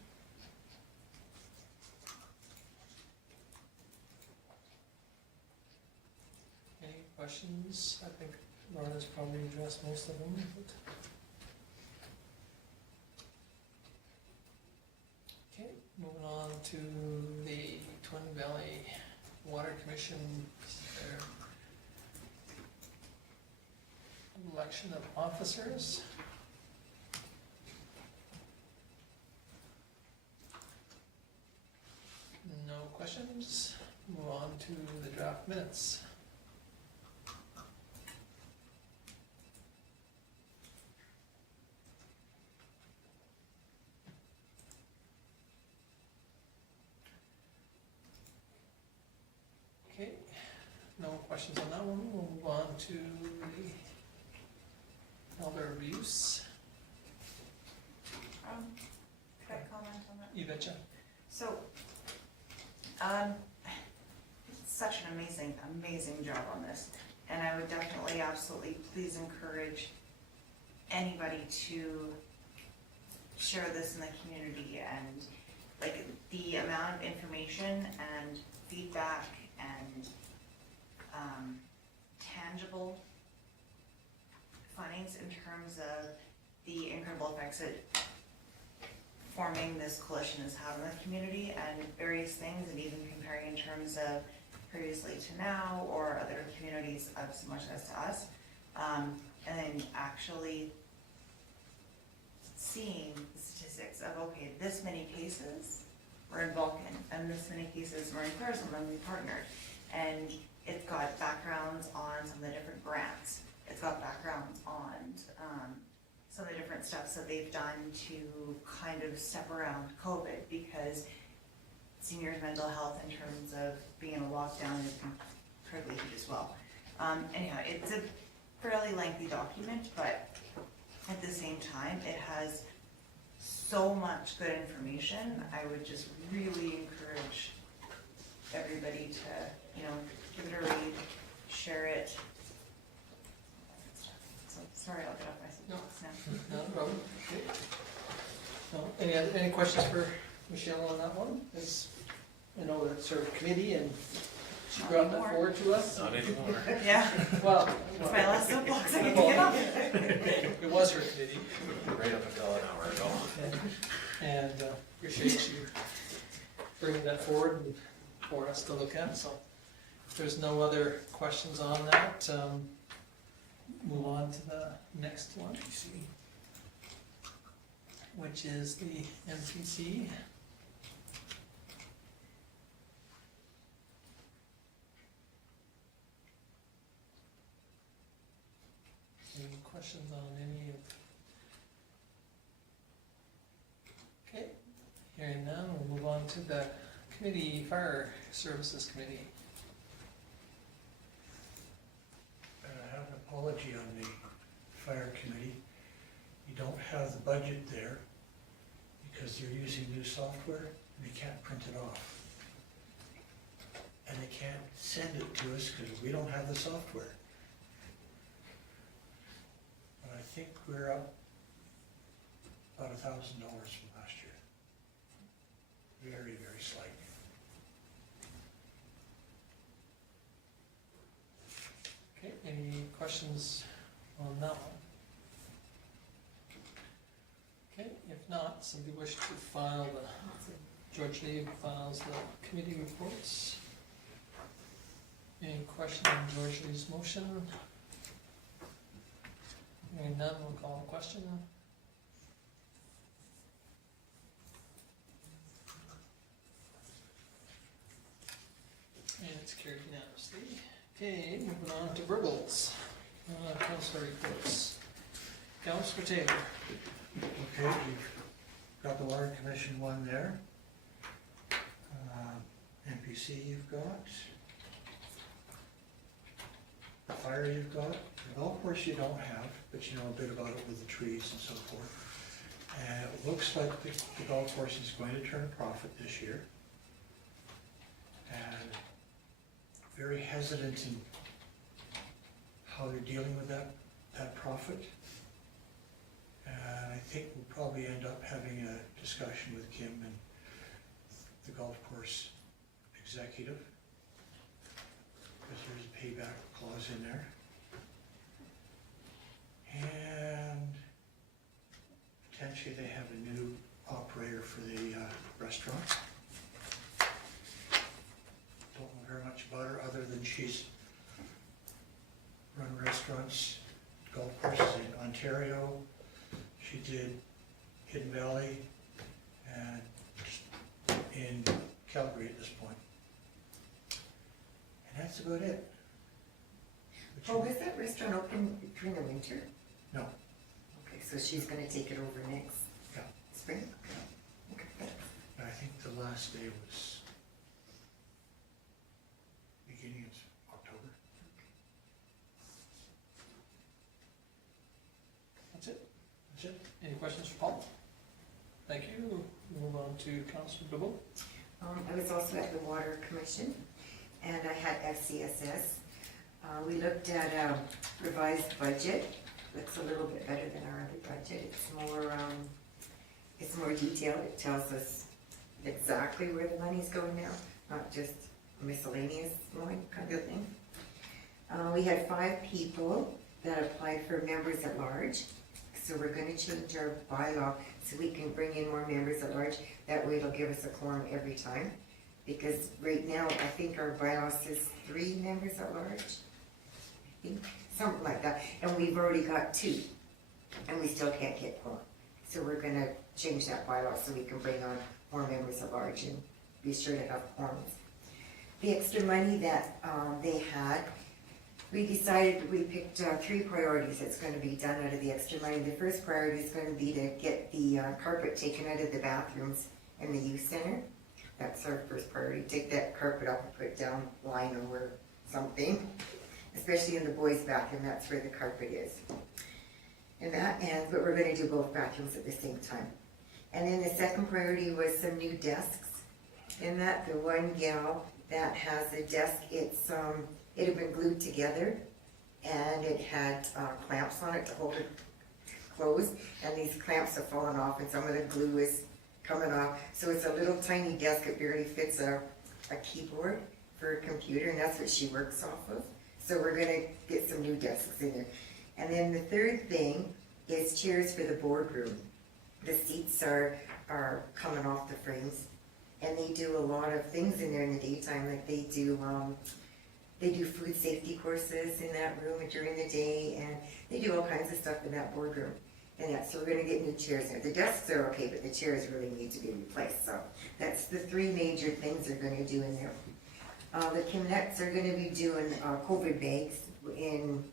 Any questions? I think Lorna's probably addressed most of them, but. Okay, moving on to the Twin Valley Water Commission, their election of officers. No questions? Move on to the draft minutes. Okay, no questions on that one. We'll move on to the elder abuse. Could I comment on that? You betcha. So, such an amazing job on this. And I would definitely, absolutely, please encourage anybody to share this in the community, and like the amount of information and feedback and tangible findings in terms of the incredible effects that forming this coalition has had on the community and various things, and even comparing in terms of previously to now or other communities as much as to us. And then actually seeing the statistics of, okay, this many cases were in Vulcan and this many cases were in Claresholm when we partnered. And it's got backgrounds on some of the different grants. It's got backgrounds on some of the different steps that they've done to kind of step around COVID, because seniors' mental health in terms of being in a lockdown is incredibly huge as well. Anyhow, it's a fairly lengthy document, but at the same time, it has so much good information. I would just really encourage everybody to, you know, give it a read, share it. So, sorry, I'll get off my soapbox now. No problem. Okay. No, any questions for Michelle on that one? As I know that's her committee and she brought that forward to us. Not anymore. Yeah, Well, it's my last soapbox, I get to get off. it was her committee. Right up until an hour ago. And appreciate you bringing that forward and for us to look at. So if there's no other questions on that, move on to the next one, which is the MPC. Any questions on any of? Okay, hearing none, we'll move on to the committee, Fire Services Committee. I have an apology on the fire committee. You don't have the budget there because they're using new software and they can't print it off. And they can't send it to us because we don't have the software. But I think we're up about $1,000 from last year. Very, very slight. Okay, any questions on that one? Okay, if not, somebody wish to file George Lee files the committee reports. Any question on George Lee's motion? Hearing none, we'll call the question. And it's carried unanimously. Okay, moving on to verbals. Councilor reports. Councilor Taylor. Okay, you've got the Water Commission one there. NPC you've got. The fire you've got. The golf course you don't have, but you know a bit about it with the trees and so forth. And it looks like the golf course is going to turn a profit this year. And very hesitant in how they're dealing with that profit. And I think we'll probably end up having a discussion with Kim and the golf course executive, because there's a payback clause in there. And potentially they have a new operator for the restaurant. Don't know very much about her, other than she's run restaurants, golf courses in Ontario. She did Hidden Valley and in Calgary at this point. And that's about it. But Oh, you- was that restaurant open during the winter? No. Okay, so she's gonna take it over next Yeah. spring? Okay. I think the last day was beginning of October. That's it. That's it. Any questions for Paul? Thank you. Move on to Councilor Debolt. I was also at the Water Commission, and I had FCSS. We looked at a revised budget. Looks a little bit better than our other budget. It's more detailed. It tells us exactly where the money's going now, not just miscellaneous one kind of thing. We had 5 people that applied for members at large. So we're gonna change our bylaw so we can bring in more members at large. That way it'll give us a quorum every time. Because right now, I think our bylaw says 3 members at large. I think, something like that. And we've already got 2. And we still can't get quorum. So we're gonna change that bylaw so we can bring on more members at large and be sure to have quorums. The extra money that they had, we decided, we picked 3 priorities that's gonna be done out of the extra money. The first priority is gonna be to get the carpet taken out of the bathrooms in the youth center. That's our first priority, take that carpet up and put it down lino or something. Especially in the boys' bathroom, that's where the carpet is. But we're gonna do both bathrooms at the same time. And then the second priority was some new desks. In that, the one gal that has a desk, it had been glued together, and it had clamps on it to hold it closed, and these clamps have fallen off, and some of the glue is coming off. So it's a little tiny desk, it barely fits a keyboard for a computer, and that's what she works off of. So we're gonna get some new desks in there. And then the third thing is chairs for the boardroom. The seats are coming off the frames, and they do a lot of things in there in the daytime, like they do food safety courses in that room during the day, and they do all kinds of stuff in that boardroom. So we're gonna get new chairs in there. The desks are okay, but the chairs really need to be replaced, so that's the 3 major things they're gonna do in there. The Kimnets are gonna be doing COVID bags in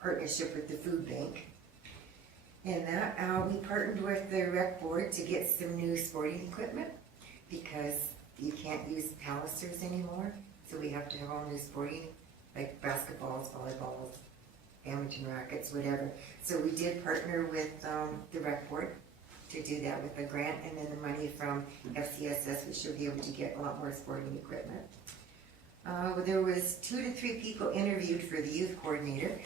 partnership with the food bank. And that, we partnered with the rec board to get some new sporting equipment, because you can't use palisters anymore, so we have to have all new sporting, like basketballs, volleyballs, badminton rackets, whatever. So we did partner with the rec board to do that with a grant, and then the money from FCSS, we should be able to get a lot more sporting equipment. There was 2 to 3 people interviewed for the youth coordinator.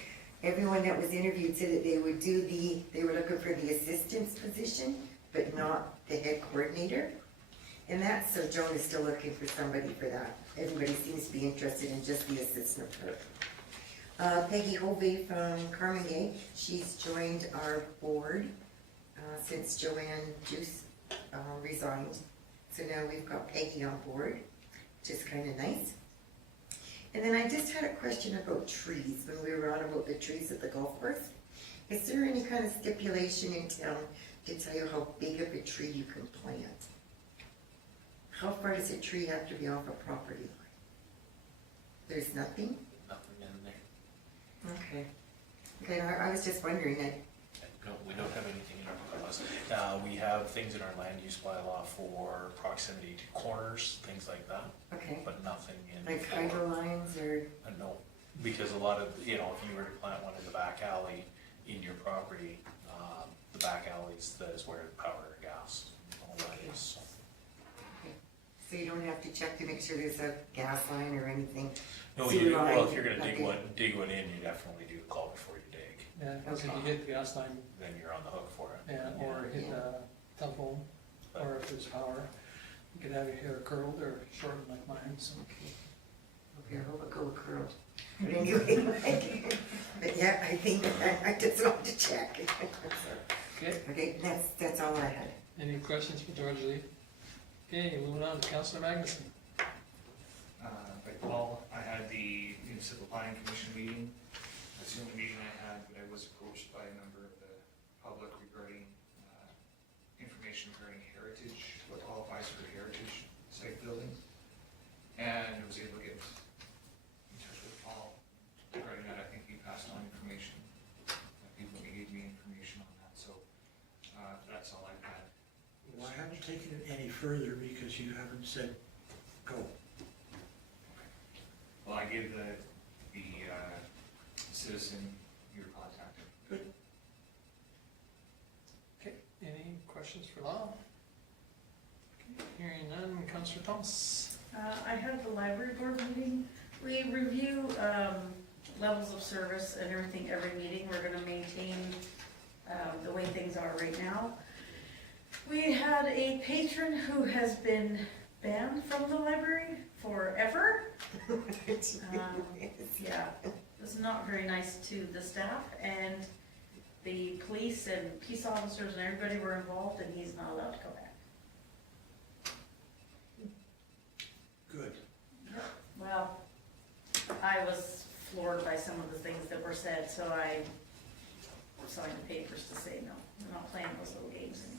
Everyone that was interviewed said that they were looking for the assistant's position, but not the head coordinator. And so Joan is still looking for somebody for that. Everybody seems to be interested in just the assistant clerk. Peggy Hovey from Carmignac, she's joined our board since Joanne Juice resigned. So now we've got Peggy on board, which is kind of nice. And then I just had a question about trees, when we were on about the trees at the golf course. Is there any kind of stipulation in town to tell you how big of a tree you can plant? How far does a tree have to be off a property line? There's nothing? Nothing in there. Okay. Okay, I was just wondering, No, we don't have anything in our bylaws. We have things in our land use bylaw for proximity to corners, things like that, okay, but nothing in. like for- hydro lines or, No, because a lot of, if you were to plant one in the back alley in your property, the back alleys, that is where power, gas, all that is, so. So you don't have to check to make sure there's a gas line or anything? No, Sewer line, well, if you're gonna dig nothing? one in, you definitely do a call before you dig, Yeah, because if you hit the gas line, then you're on the hook for it. yeah, or hit the telephone, or if there's power, you could have your hair curled or shortened like mine, so. Okay, I hope it go curled. But anyway, but yeah, I think, I just want to check. Okay, Okay, that's all I had. any questions for George Lee? Okay, moving on to Councillor Magnuson. Well, I had the Municipal Planning Commission meeting. That's the only meeting I had, but I was approached by a member of the public regarding information regarding heritage, what qualifies for heritage site building. And I was able to get in touch with Paul regarding that. I think he passed on information. People gave me information on that, so that's all I've had. Well, I haven't taken it any further because you haven't said go. Well, I gave the citizen your contact. Good. Okay, any questions for Lyle? Okay, hearing none, Councillor Thomas. I had the library board meeting. We review, levels of service and everything every meeting. We're gonna maintain, the way things are right now. We had a patron who has been banned from the library forever. Yeah, it's not very nice to the staff, and the police and peace officers and everybody were involved, and he's not allowed to come back. Good. Well, I was floored by some of the things that were said, so I signed the papers to say, no, we're not playing those little games anymore.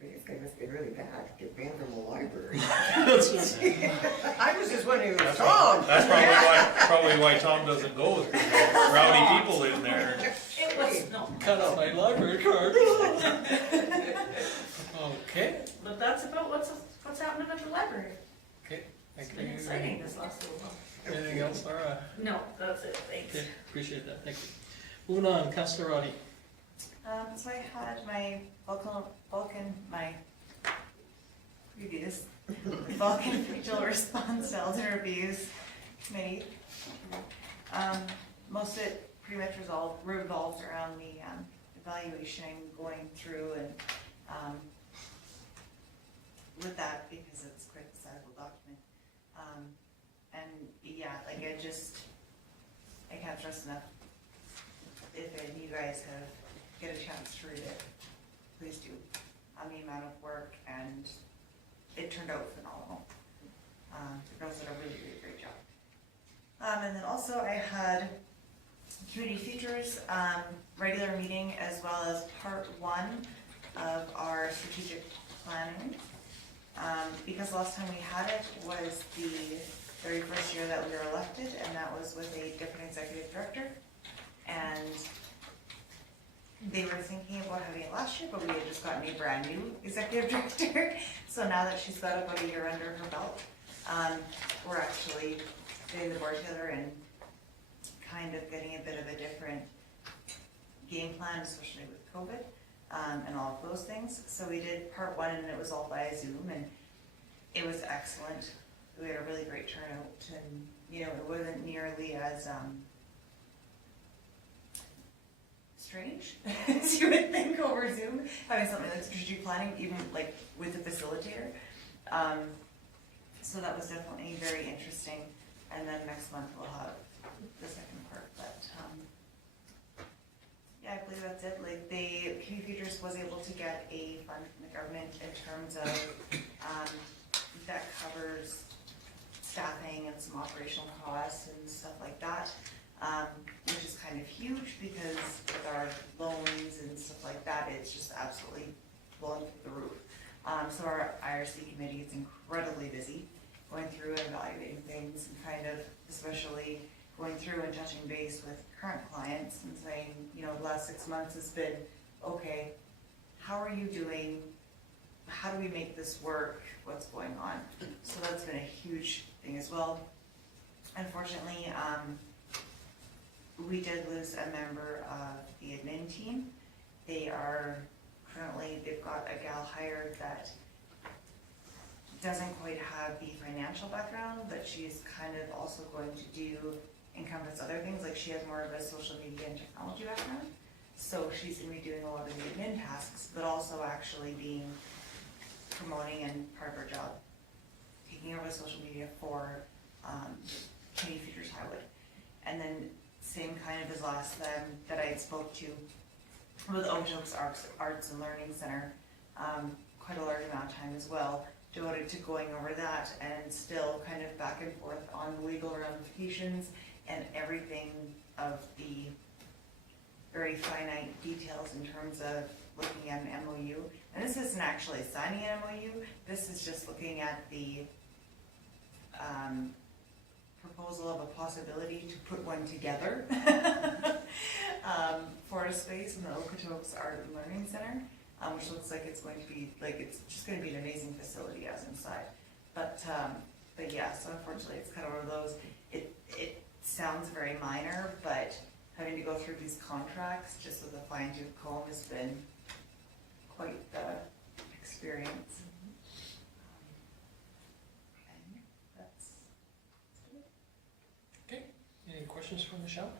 This guy must be really bad, get banned from the library. I was just wondering if it was That's Tom. probably why Tom doesn't go, is 'cause there's rowdy people in there. It was, no. Cut out my library card. Okay, But that's about what's happening at the library. okay, It's thank been you. exciting this last little while. Anything else, Laura? No, that's it, thanks. Okay, appreciate that, thank you. Moving on, Councillor Roddy. So I had my Vulcan, my previous Vulcan official response to elder abuse committee. Most of it pretty much revolved around the evaluation going through and with that, because it's quite a sizable document. And yeah, like I can't stress enough, if any of you guys get a chance to read it, please do. The amount of work, and it turned out phenomenal. The girls did a really, really great job. And then also I had Community Futures regular meeting, as well as part 1 of our strategic planning. Because last time we had it was the very first year that we were elected, and that was with a different executive director. And they were thinking about having it last year, but we had just gotten a brand new executive director. So now that she's got about a year under her belt, we're actually getting the board together and kind of getting a bit of a different game plan, especially with COVID, and all of those things. So we did part 1, and it was all via Zoom, and it was excellent. We had a really great turnout, and it wasn't nearly as strange as you would think over Zoom, having something like strategic planning, even like with a facilitator. So that was definitely very interesting. And then next month we'll have the second part. But yeah, I believe that's it. Like, the Community Futures was able to get a fund from the government in terms of that covers staffing and some operational costs and stuff like that. Which is kind of huge, because with our loans and stuff like that, it's just absolutely blowing through the roof. So our IRC committee is incredibly busy going through and evaluating things, and kind of especially going through and touching base with current clients and saying, the last 6 months has been, okay, how are you doing? How do we make this work? What's going on? So that's been a huge thing as well. Unfortunately, we did lose a member of the admin team. They've got a gal hired that doesn't quite have the financial background, but she's kind of also going to encompass other things, like she has more of a social media and technology background. So she's gonna be doing a lot of the admin tasks, but also actually promoting and part of her job, taking over social media for Canadian Futures Highwood. And then same kind of as last time that I spoke to with Okotoks Arts and Learning Center, quite a large amount of time as well, devoted to going over that and still kind of back and forth on the legal ramifications and everything of the very finite details in terms of looking at an MOU. And this isn't actually signing an MOU, this is just looking at the proposal of a possibility to put one together for a space in the Okotoks Art and Learning Center, which looks like it's going to be, it's just going to be an amazing facility as inside. But yeah, so unfortunately it's kind of one of those, it sounds very minor, but having to go through these contracts just with a fine-tooth comb has been quite the experience. And that's Okay, any questions for Michelle?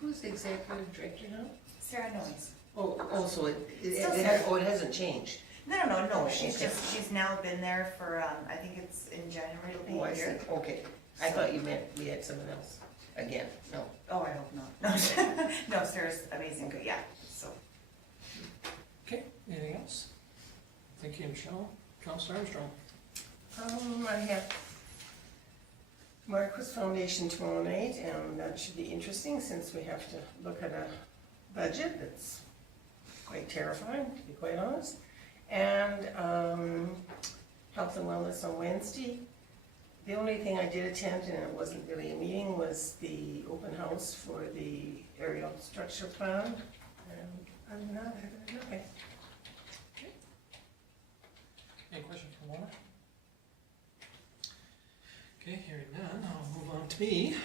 Who's the executive director now? Sarah Noyes. Oh, so it Still Sarah. hasn't changed? No, she's okay. she's now been there for, I think it's in January it'll be Oh, a I see, year. okay. I thought you meant we had someone else. Again, no. Oh, I hope not. No, Sarah's amazing, yeah, so. Okay, anything else? Thank you, Michelle. Councilor Armstrong. I have Marquis Foundation tomorrow night, and that should be interesting since we have to look at a budget that's quite terrifying, to be quite honest. And Health and Wellness on Wednesday. The only thing I did attend, and it wasn't really a meeting, was the open house for the aerial structure plan. And other than that, I don't know. Any questions from Warner? Okay, hearing none, I'll move on to me.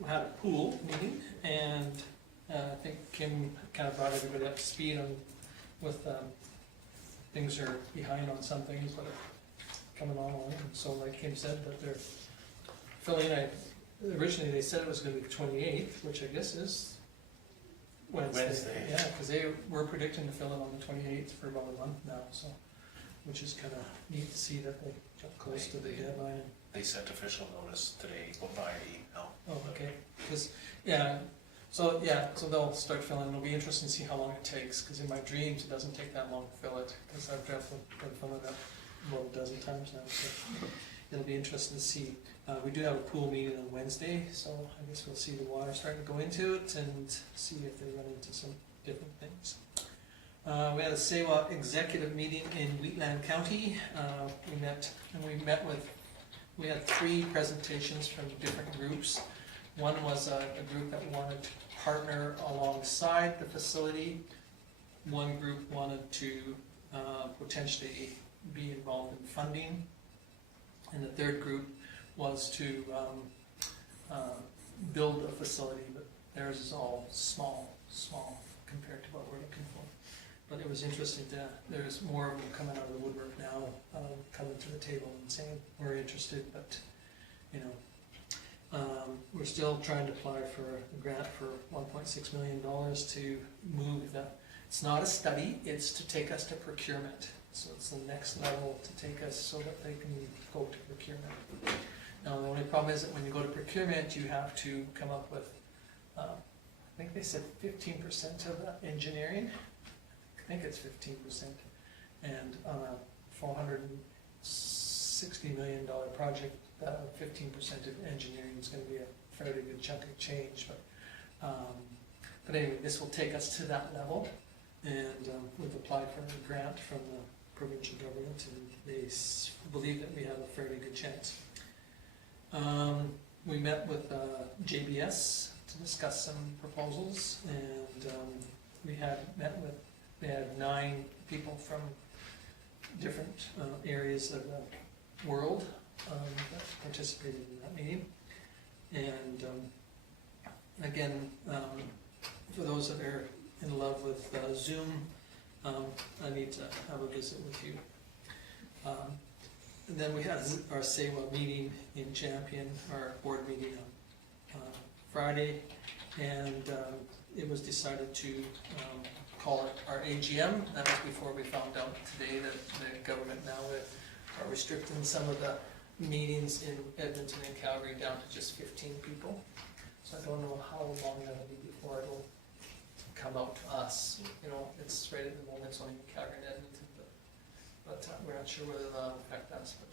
We had a pool meeting, and I think Kim kind of brought everybody up to speed on with things are behind on some things, but are coming on. And so, like Kim said, that they're filling. Originally they said it was going to be the 28th, which I guess is Wednesday. Yeah, because they were predicting to fill it on the 28th for about a month now. So, which is kind of neat to see that they got close to the deadline. They sent official notice today by email. Oh, okay. So they'll start filling. It'll be interesting to see how long it takes, because in my dreams it doesn't take that long to fill it, because I've definitely been filling it about a dozen times now. So it'll be interesting to see. We do have a pool meeting on Wednesday, so I guess we'll see the water starting to go into it and see if they run into some different things. We had a SEWA executive meeting in Wheatland County. We had 3 presentations from different groups. One was a group that wanted to partner alongside the facility. One group wanted to potentially be involved in funding. And the third group was to build a facility, but theirs is all small compared to what we're looking for. But it was interesting there's more of them coming out of the woodwork now, coming to the table and saying, we're interested, but, you know, we're still trying to apply for a grant for $1.6 million to move it's not a study, it's to take us to procurement. So it's the next level to take us so that they can go to procurement. Now, the only problem is that when you go to procurement, you have to come up with, I think they said 15% of the engineering. I think it's 15%, and on a $460 million project, 15% of engineering is going to be a fairly good chunk of change. But anyway, this will take us to that level, and we've applied for a grant from the provincial government, and they believe that we have a fairly good chance. We met with JBS to discuss some proposals, and we had 9 people from different areas of the world that participated in that meeting. And again, for those that are in love with Zoom, I need to have a visit with you And then we had our SAWA meeting in Champion, our board meeting on Friday, and it was decided to call it our AGM. That was before we found out today that the government now are restricting some of the meetings in Edmonton and Calgary down to just 15 people. So I don't know how long that'll be before it'll come out to us. You know, it's right at the moment, it's only in Calgary and Edmonton, but we're not sure whether that'll affect us. But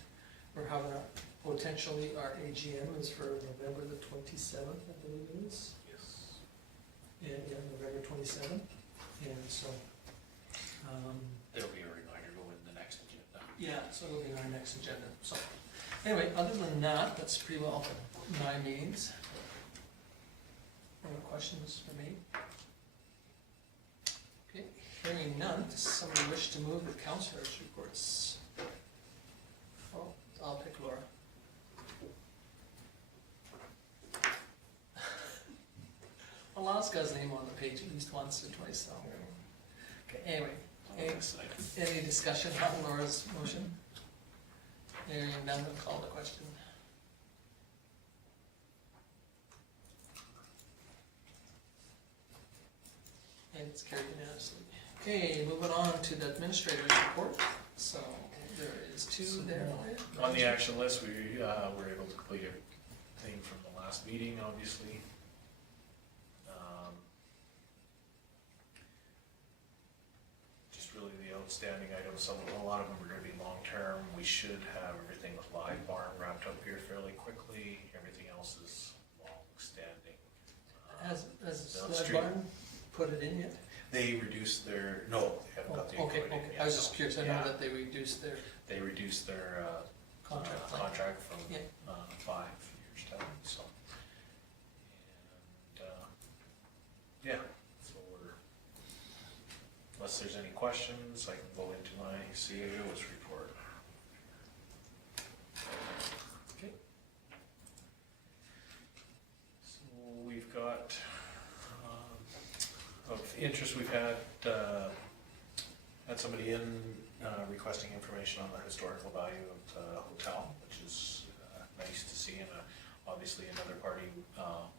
we're having potentially our AGM is for November the 27th, I believe it is. Yes. Yeah, November 27th, and so, There'll be a reminder go in the next agenda. yeah, so it'll be on our next agenda, so. Anyway, other than that, that's pretty well my meetings. Any questions for me? Okay, hearing none, does somebody wish to move the councillors' reports? Oh, I'll pick Laura. Alaska's name on the page at least once or twice, so. Okay, anyway, any discussion on Laura's motion? Hearing none, we'll call the question. And it's carried unanimously. Okay, moving on to the administrator's report. So there is two there for you. On the action list, we were able to complete everything from the last meeting, obviously. Just really the outstanding items, a lot of them are gonna be long-term. We should have everything with Live Barn wrapped up here fairly quickly. Everything else is long-standing. Has Down the Sled street. Barn put it in yet? They reduced their, no, they haven't got the Okay, equipment in okay, yet, I was just no. curious, I know Yeah. that they reduced their They reduced their contract. length. contract from Yeah. 5 years to 10, so. And, yeah, so unless there's any questions, I can go into my CAO's report. Okay. So we've got, of interest, we've had somebody in requesting information on the historical value of the hotel, which is nice to see, and obviously another party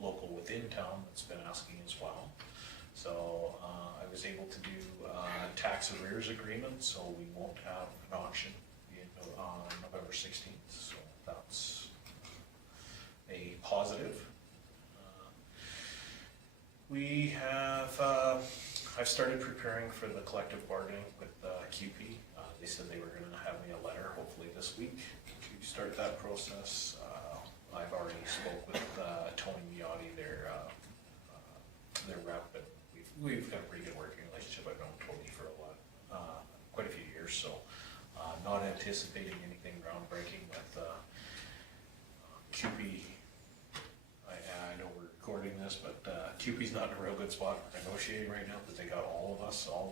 local within town that's been asking as well. So I was able to do tax arrears agreement, so we won't have an auction on November 16th, so that's a positive. We have, I've started preparing for the collective bargaining with QP. They said they were gonna have me a letter hopefully this week to start that process. I've already spoke with Tony Miotti, their rep, and we've got a pretty good working relationship. I've known Tony for quite a few years, so not anticipating anything groundbreaking with QP. I know we're recording this, but QP's not in a real good spot for negotiating right now, because they got all of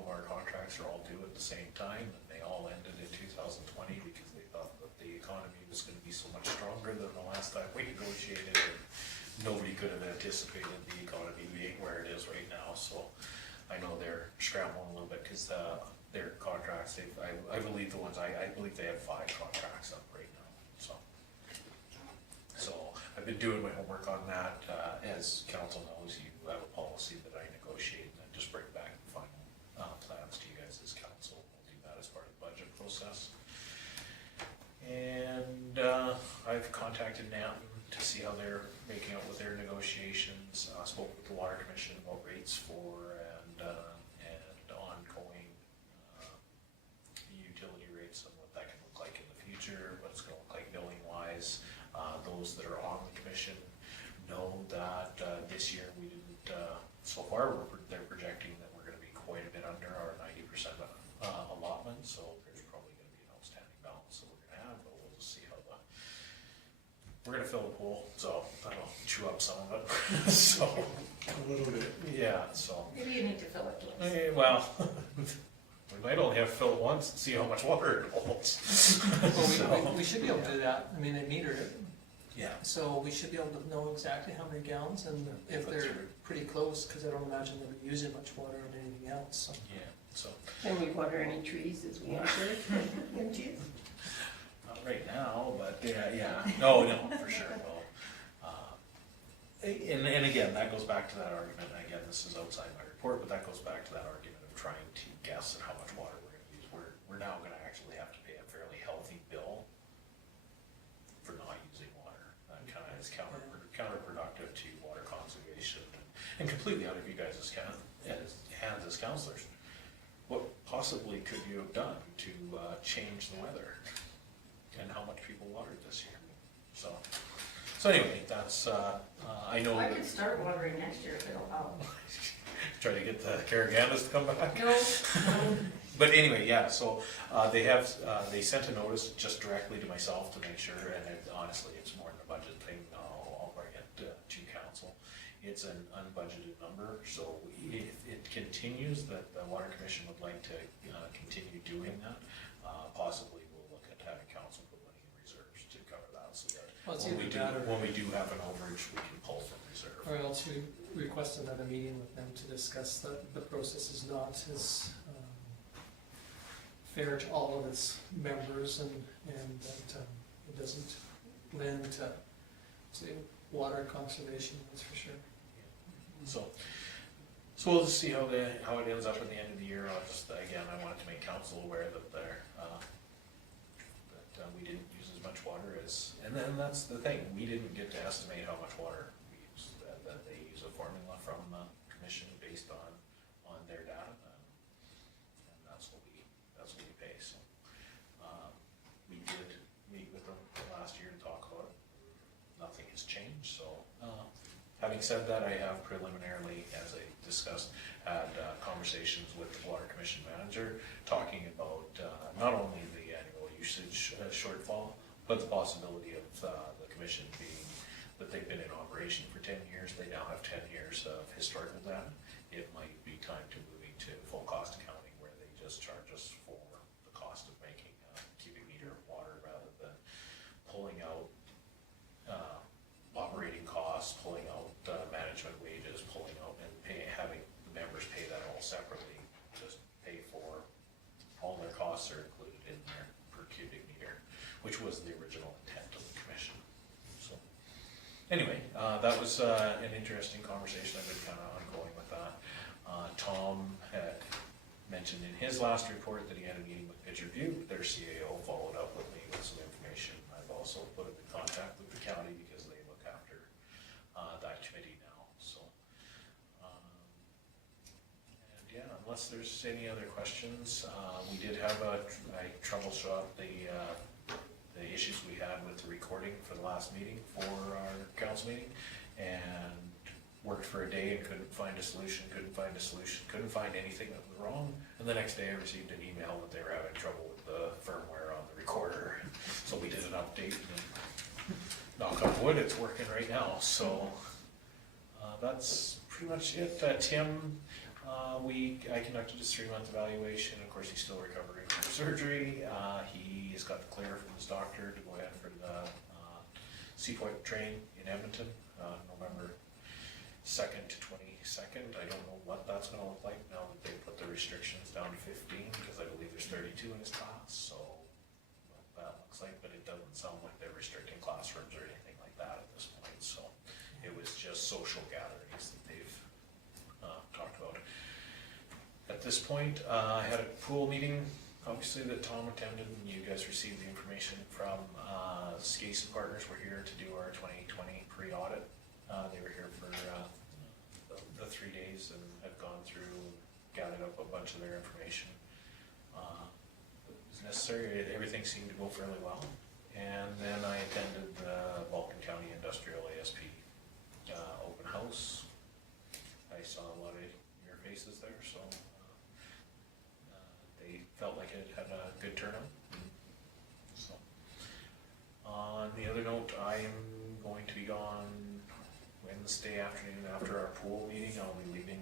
our contracts are all due at the same time, and they all ended in 2020 because they thought that the economy was gonna be so much stronger than the last time we negotiated, and nobody could have anticipated the economy being where it is right now, so I know they're scrambling a little bit, because their contracts, I believe the ones, I believe they have 5 contracts up right now, so. So I've been doing my homework on that. As council knows, you have a policy that I negotiate and then just bring back the final plans to you guys as council. We'll do that as part of the budget process. And I've contacted Nanton to see how they're making out with their negotiations. Spoke with the Water Commission about rates for and ongoing utility rates and what that can look like in the future, what it's gonna look like billing wise. Those that are on the commission know that this year we didn't, so far they're projecting that we're gonna be quite a bit under our 90% allotment, so there's probably gonna be an outstanding balance that we're gonna have, but we'll just see how we're gonna fill the pool, so that'll chew up some of it, so, A little bit. yeah, so. Maybe you need to fill it twice. Well, we might only have to fill it once and see how much water it holds. Well, we should be able to do that. I mean, they metered it, Yeah. so we should be able to know exactly how many gallons, and if they're pretty close, because I don't imagine they'll be using much water on anything else, so. Yeah, so. Can we water any trees as we enter? Empty? Not right now, but yeah, no, for sure, no. And again, that goes back to that argument, and again, this is outside my report, but that goes back to that argument of trying to guess at how much water we're gonna use. We're now gonna actually have to pay a fairly healthy bill for not using water. That kinda is counterproductive to water conservation and completely out of you guys' hands as counselors. What possibly could you have done to change the weather and how much people watered this year? So anyway, that's, I know. I could start watering next year if it'll help. Try to get the Caraganas to come back. No, But anyway, yeah, so they sent a notice just directly to myself to make sure, and honestly, it's more than a budget thing. I'll bring it to council. It's an unbudgeted number, so if it continues that the Water Commission would like to continue doing that, possibly we'll look at having council put money in reserves to cover that, so that Well, it's when either that or- we do have an overage, we can pull from reserve. Or else we request another meeting with them to discuss that the process is not as fair to all of its members and that it doesn't lend to water conservation, that's for sure. So we'll just see how it ends up at the end of the year. I'll just, again, I wanted to make council aware that that we didn't use as much water and then that's the thing, we didn't get to estimate how much water we used, that they use a formula from the commission based on their data, and that's what we pay, so. We did meet with them last year and talk about it. Nothing has changed, so, having said that, I have preliminarily, as I discussed, had conversations with the Water Commission manager, talking about not only the annual usage shortfall, but the possibility of the commission being, that they've been in operation for 10 years, they now have 10 years of historical data. It might be time to moving to full cost accounting, where they just charge us for the cost of making a cubic meter of water, rather than pulling out operating costs, pulling out management wages, pulling out and having the members pay that all separately. Just pay for all their costs are included in there per cubic meter, which was the original intent of the commission. So anyway, that was an interesting conversation. I've been kind of ongoing with that. Tom had mentioned in his last report that he had a meeting with Pitcher View. Their CAO followed up with me with some information. I've also put him in contact with the county because they look after that committee now. So, and yeah, unless there's any other questions, we did have I troubleshot the issues we had with the recording for the last meeting for our council meeting, and worked for a day and couldn't find a solution, couldn't find anything that was wrong. And the next day I received an email that they were having trouble with the firmware on the recorder. So we did an update and knock on wood, it's working right now. So that's pretty much it. Tim, I conducted his 3-month evaluation. Of course, he's still recovering from surgery. He has got the clear from his doctor to go ahead for the Seapoint train in Edmonton, November 2nd to 22nd. I don't know what that's gonna look like now that they put the restrictions down to 15, because I believe there's 32 in his class, so what that looks like, but it doesn't sound like they're restricting classrooms or anything like that at this point, so it was just social gatherings that they've talked about. At this point, I had a pool meeting, obviously, that Tom attended, and you guys received the information from Skase and Partners. Were here to do our 2020 pre-audit. They were here for the 3 days and have gone through, gathered up a bunch of their information. It was necessary. Everything seemed to go fairly well. And then I attended the Vulcan County Industrial ASP open house. I saw a lot of your faces there, so they felt like it had a good turnout. So, on the other note, I am going to be gone Wednesday afternoon after our pool meeting. I'll be leaving.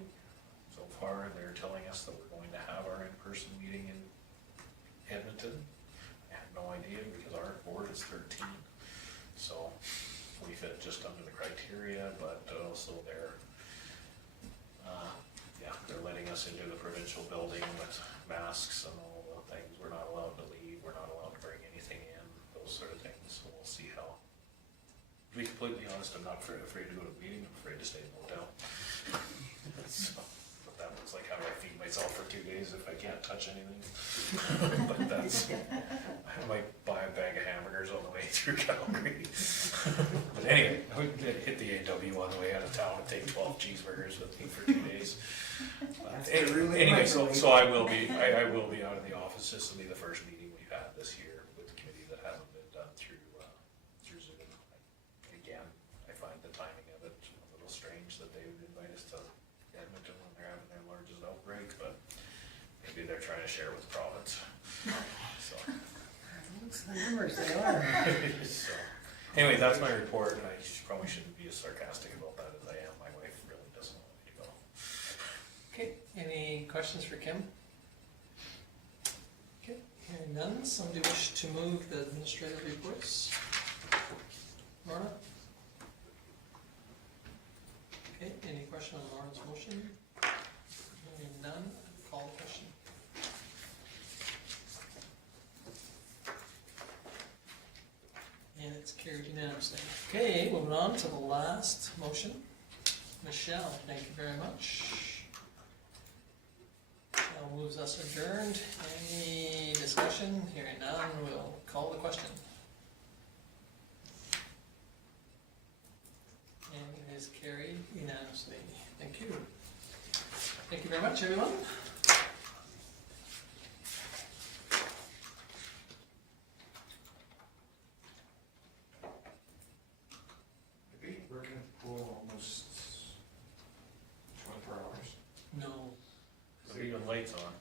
So far, they're telling us that we're going to have our in-person meeting in Edmonton. I had no idea, because our board is 13. So we fit just under the criteria, but also they're letting us into the provincial building with masks and all the things. We're not allowed to leave, we're not allowed to bring anything in, those sort of things, so we'll see how. To be completely honest, I'm not afraid to go to a meeting, I'm afraid to stay in the hotel. So, but that looks like how I feed myself for 2 days if I can't touch anything. But that's, I might buy a bag of hamburgers on the way through Calgary. But anyway, I would hit the AW on the way out of town and take 12 cheeseburgers with me for 2 days. Anyway, so I will be out of the office. This will be the first meeting we've had this year with the committee that hasn't been done through Zoom. Again, I find the timing of it a little strange that they would invite us to Edmonton when they're having their largest outbreak, but maybe they're trying to share with the province. So. What's the numbers they are? So, anyway, that's my report, and I probably shouldn't be as sarcastic about that as I am. My wife really doesn't want me to go. Okay, any questions for Kim? Okay, hearing none, somebody wish to move the administrative reports? Lorna? Okay, any question on Lorna's motion? Hearing none, call the question. And it's carried unanimously. Okay, moving on to the last motion. Michelle, thank you very much. Michelle moves us adjourned. Any discussion? Hearing none, we'll call the question. And it is carried unanimously. Thank you. Thank you very much, everyone. I've been working at the pool almost 24 hours. No. So even lights on.